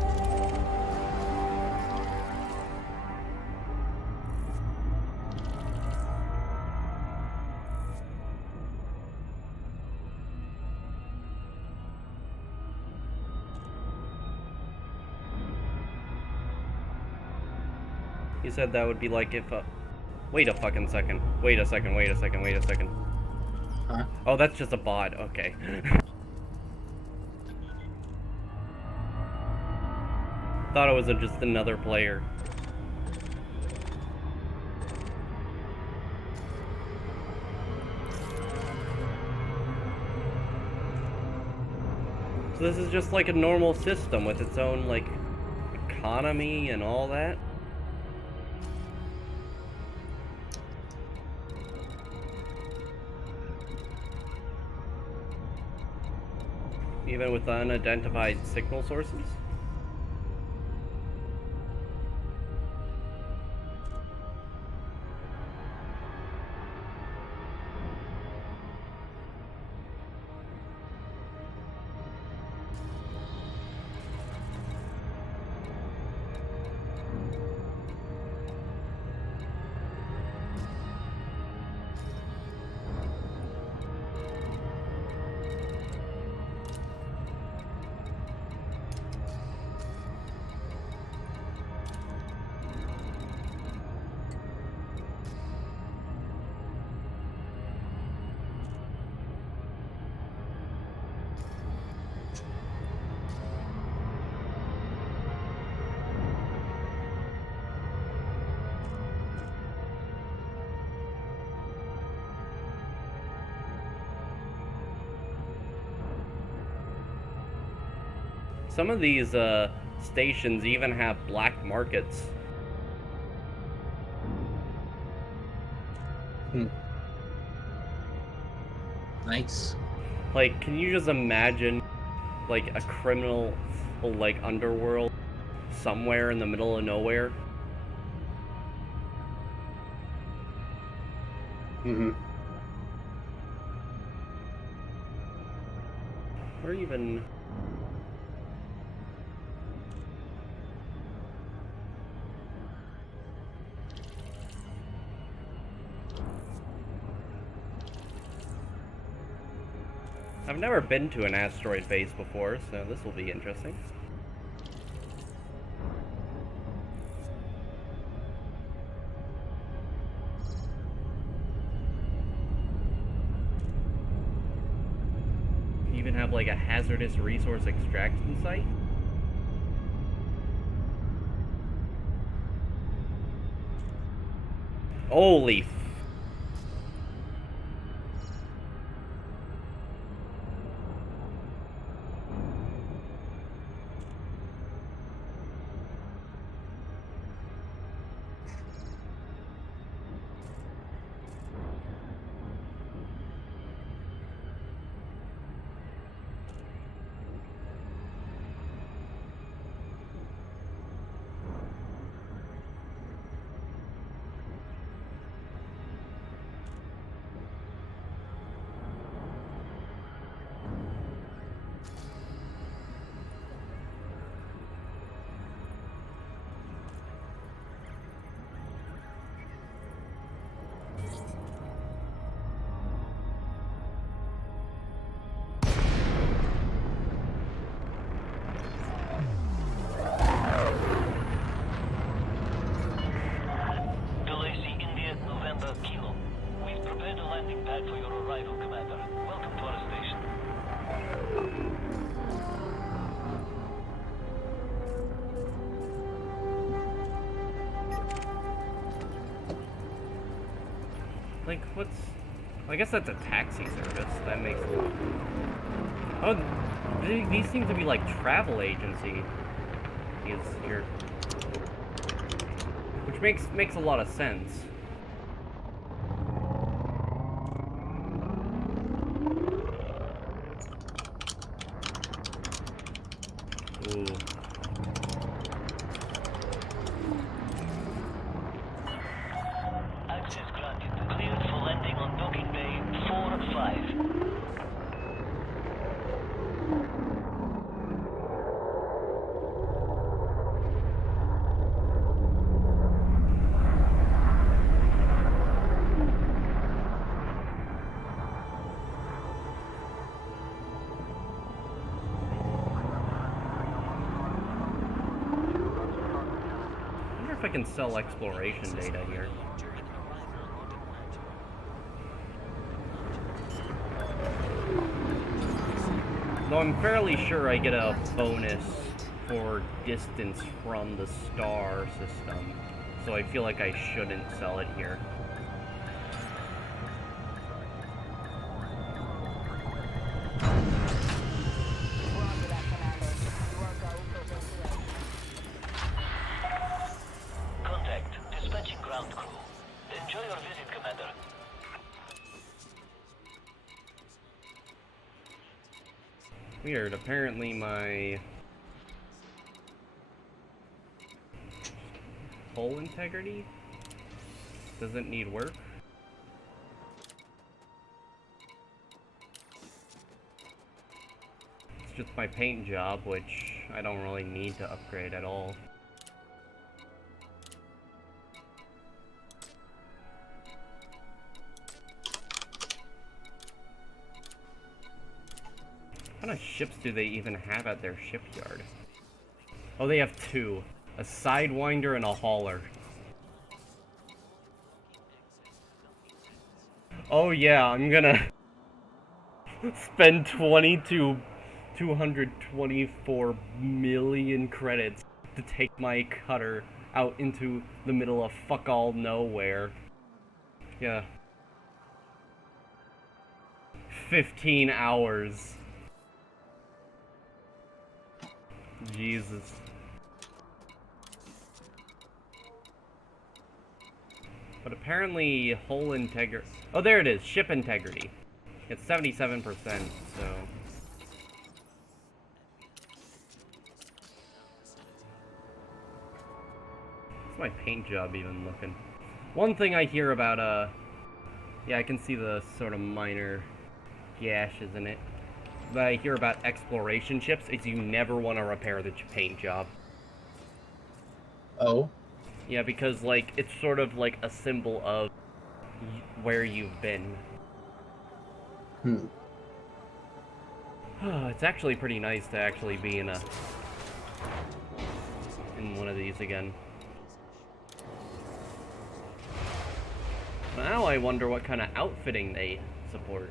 You said that would be like if wait a fucking second. Wait a second, wait a second, wait a second. Huh? Oh, that's just a bot, okay. Thought it was just another player. So this is just like a normal system with its own, like, economy and all that? Even with unidentified signal sources? Some of these stations even have black markets. nice. Like, can you just imagine, like, a criminal, like, underworld somewhere in the middle of nowhere? Or even... I've never been to an asteroid base before, so this will be interesting. You even have like a hazardous resource extraction site? Holy Like, what's... I guess that's a taxi service. That makes... Oh, these seem to be like travel agency. Here. Which makes a lot of sense. Ooh. Access granted. Cleared for landing on docking bay 4-5. If I can sell exploration data here. Though I'm fairly sure I get a bonus for distance from the star system, so I feel like I shouldn't sell it here. Weird, apparently my hull integrity doesn't need work. It's just my paint job, which I don't really need to upgrade at all. What kind of ships do they even have at their shipyard? Oh, they have two. A sidewinder and a hauler. Oh yeah, I'm gonna spend 224 million credits to take my cutter out into the middle of fuck all nowhere. Yeah. 15 hours. Jesus. But apparently hull integrity... Oh, there it is. Ship integrity. It's 77%, so... What's my paint job even looking? One thing I hear about, yeah, I can see the sort of minor gashes in it. That I hear about exploration ships is you never want to repair the paint job. Oh? Yeah, because, like, it's sort of like a symbol of where you've been. It's actually pretty nice to actually be in one of these again. Now I wonder what kind of outfitting they support.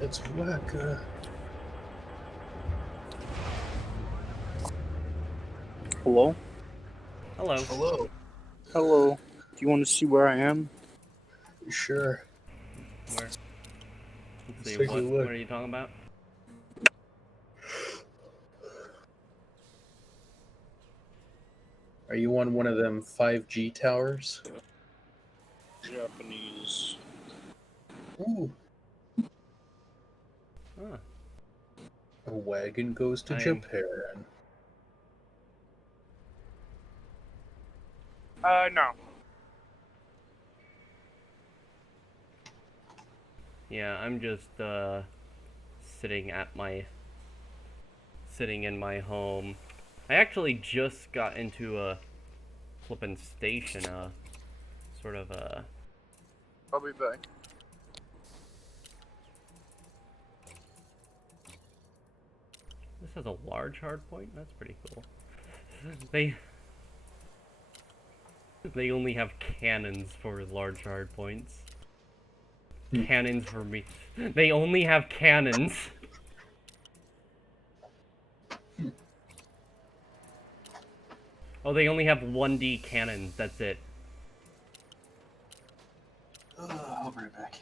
It's Waka. Hello? Hello. Hello. Hello. Do you want to see where I am? Sure. Where? Let's see, Take a what look. are you talking about? Are you on one of them 5G towers? Japanese. Ooh. Huh. A wagon goes to Japan. No. Yeah, I'm just, sitting in my home. I actually just got into a flippin' station, sort of, I'll be back. This has a large hardpoint? That's pretty cool. They only have cannons for large hardpoints. Cannons for me. They only have cannons. Oh, they only have 1D cannons, that's it. I'll bring it back.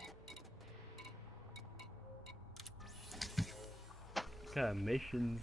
What kind of missions?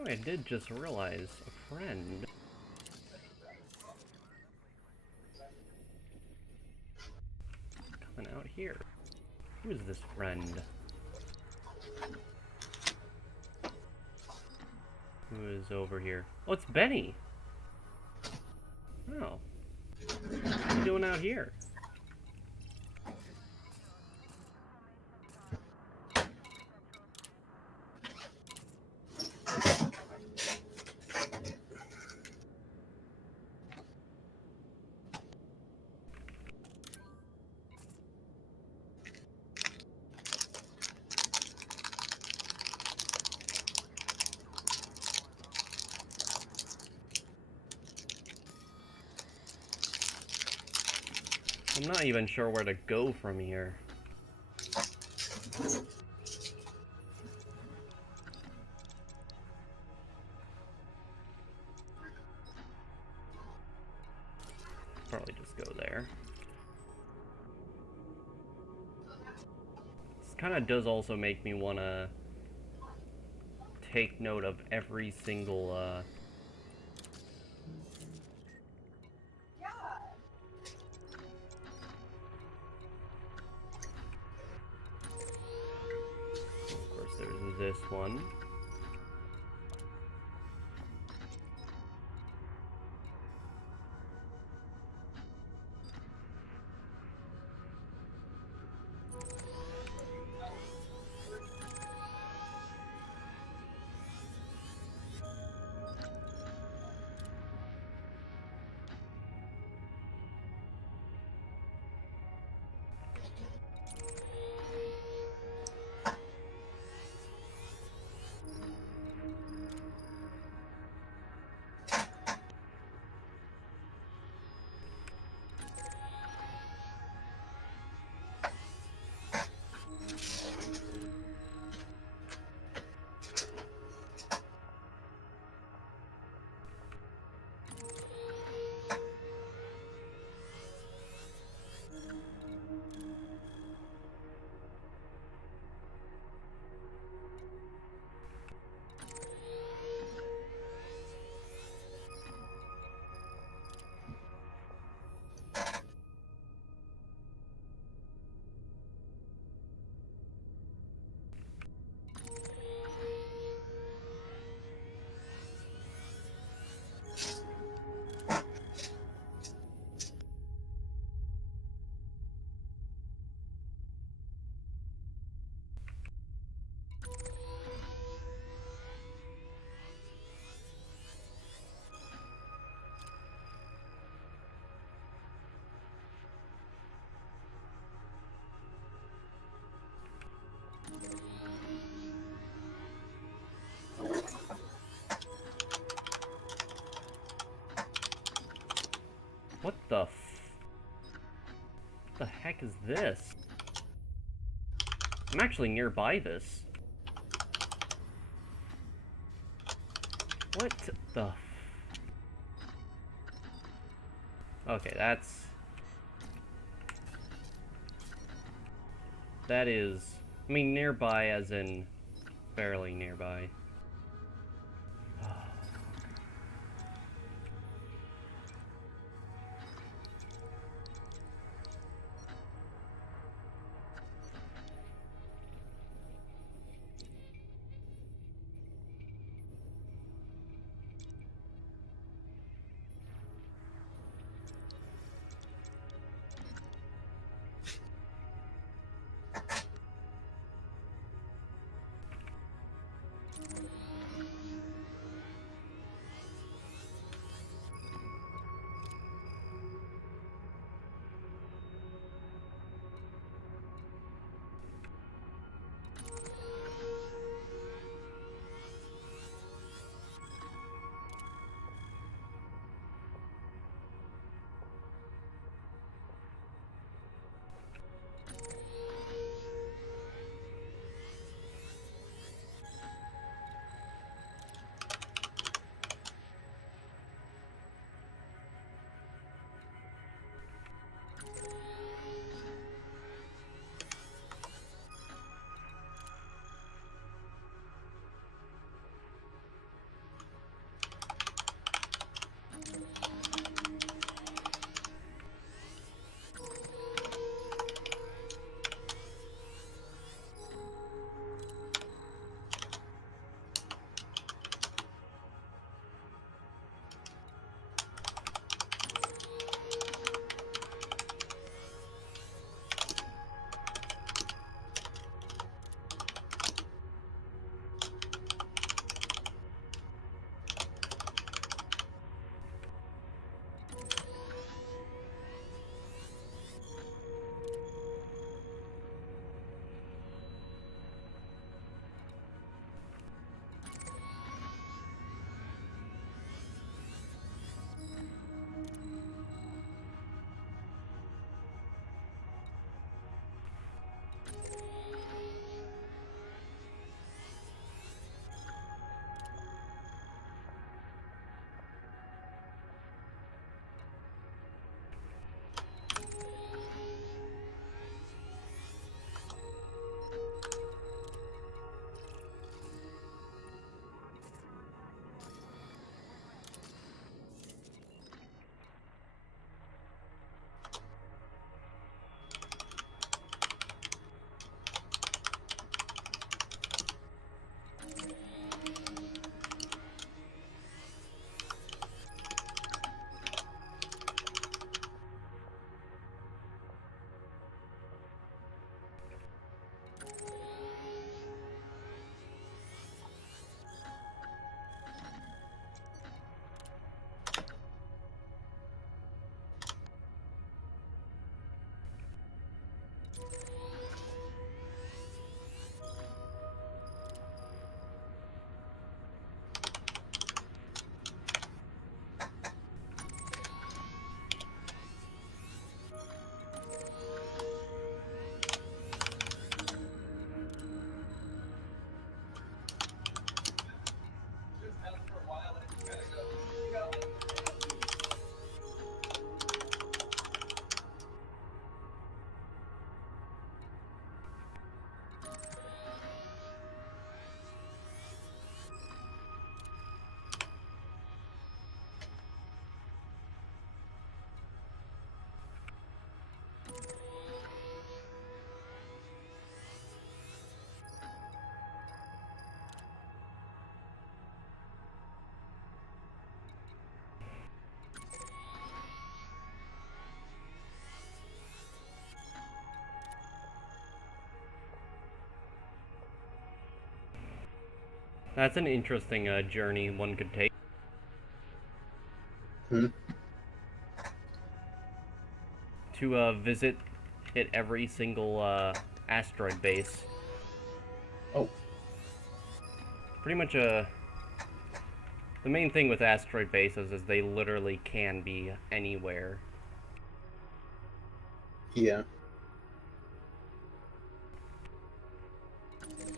Oh, I did just realize a friend. Coming out here. Who is this friend? Who is over here? Oh, it's Benny! Oh. What are you doing out here? I'm not even sure where to go from here. Probably just go there. This kind of does also make me want to take note of every single, Of course, there's this one. What the What the heck is this? I'm actually nearby this. What the Okay, that is, I mean, nearby as in fairly nearby. That's an interesting journey one could take. To visit hit every single asteroid base. Oh. Pretty much the main thing with asteroid bases is they literally can be anywhere. Yeah.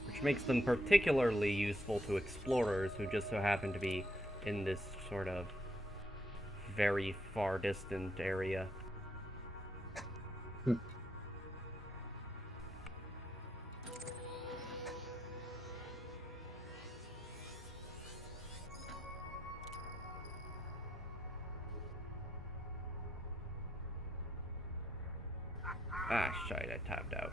Which makes them particularly useful to explorers who just so happen to be in this sort of very far distant area. Ah, shite, I tapped out.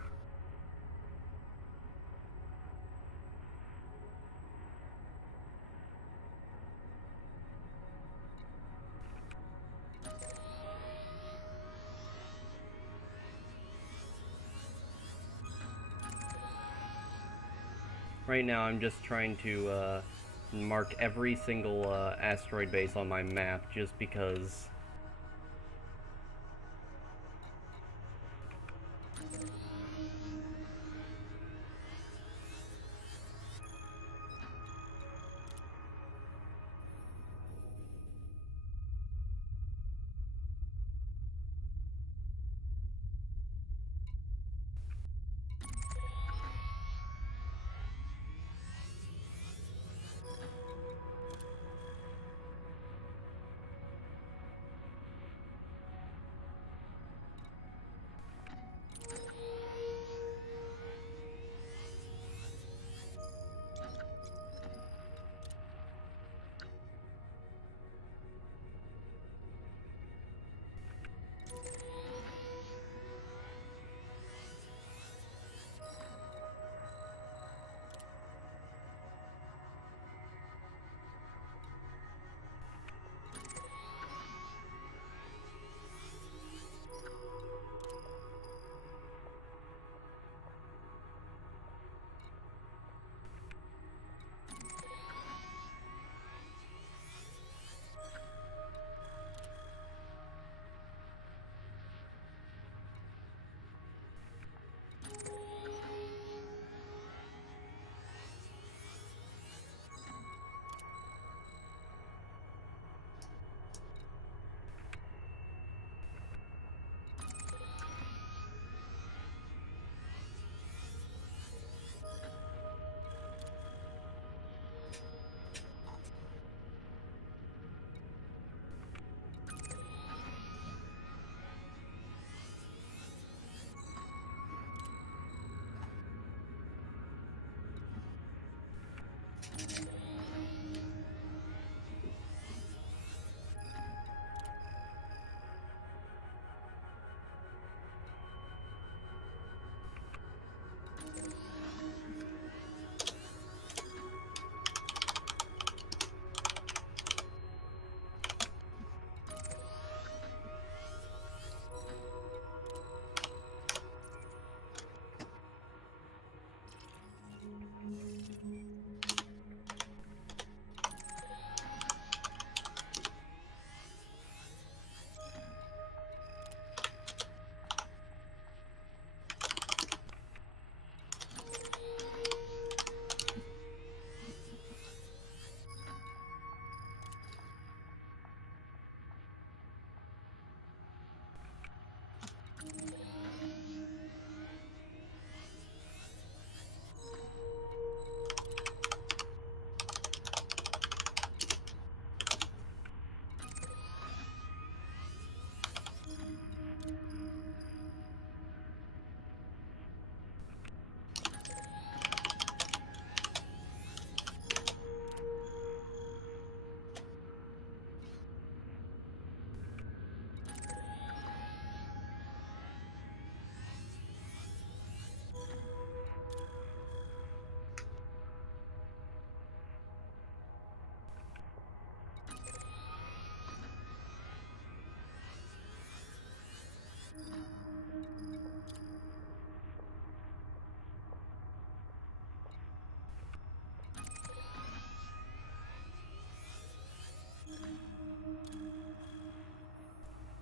Right now, I'm just trying to mark every single asteroid base on my map, just because.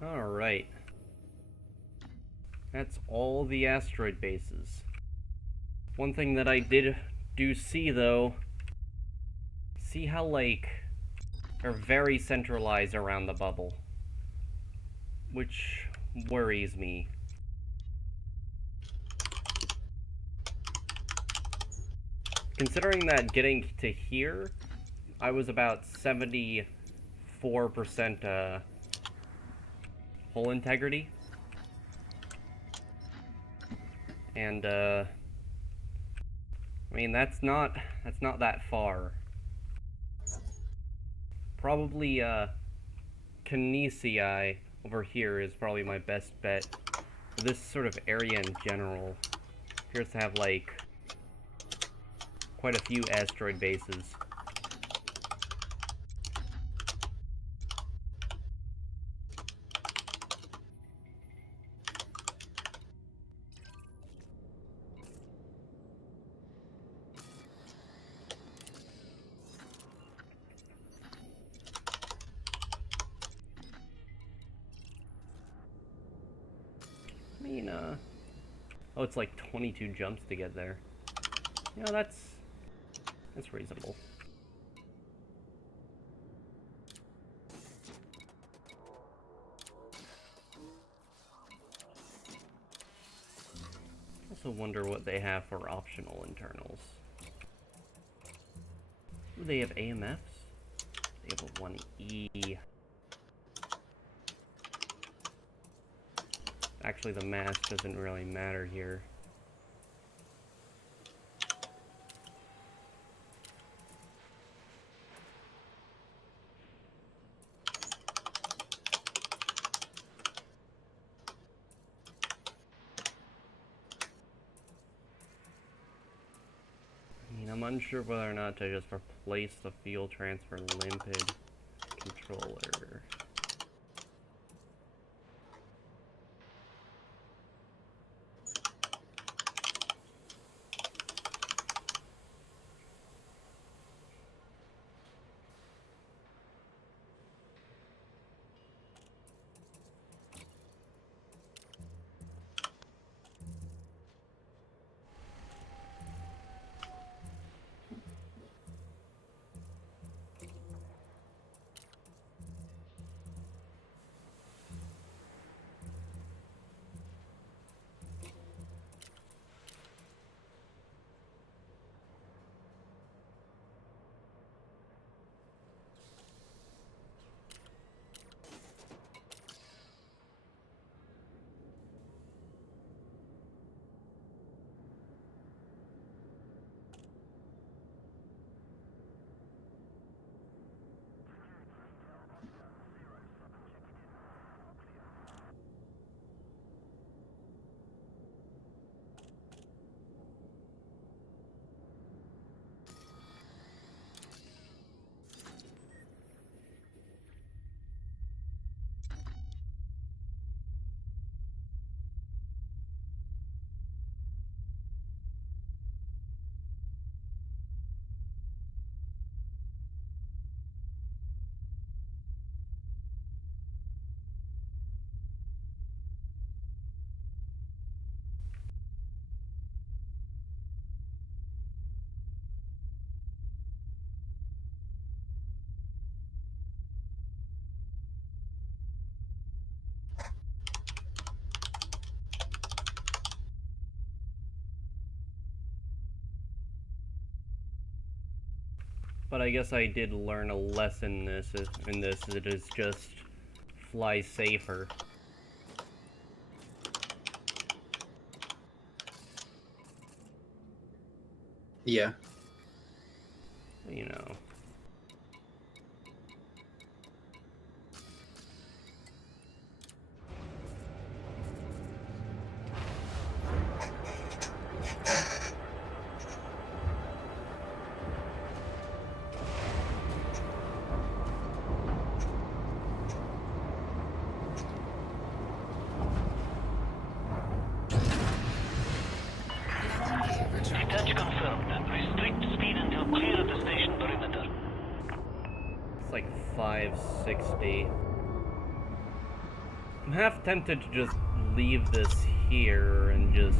Alright. That's all the asteroid bases. One thing that I do see, though, see how, like, they're very centralized around the bubble, which worries me. Considering that getting to here, I was about 74% hull integrity. And, I mean, that's not that far. Probably, Kinesii over here is probably my best bet. This sort of area in general appears to have, like, quite a few asteroid bases. I mean, oh, it's like 22 jumps to get there. You know, that's reasonable. Also wonder what they have for optional internals. Ooh, they have AMFs? They have a 1E. Actually, the mass doesn't really matter here. I mean, I'm unsure whether or not to just replace the fuel transfer limpid controller. But I guess I did learn a lesson in this. It is just fly safer. Yeah. You know. Detach confirmed. Restrict speed until clear of the station perimeter. I'm half tempted to just leave this here and just...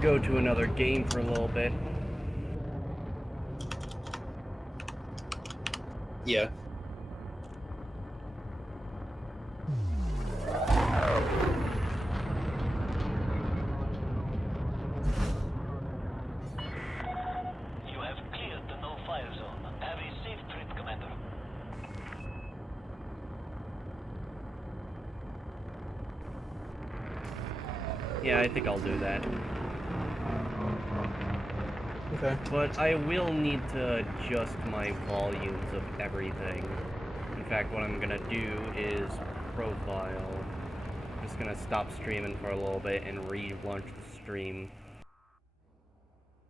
go to another game for a little bit. Yeah. You have cleared the no-fire zone. Have a safe trip, Commander. Yeah, I think I'll do that. Okay. But I will need to adjust my volumes of everything. In fact, what I'm gonna do is profile. I'm just gonna stop streaming for a little bit and relaunch the stream.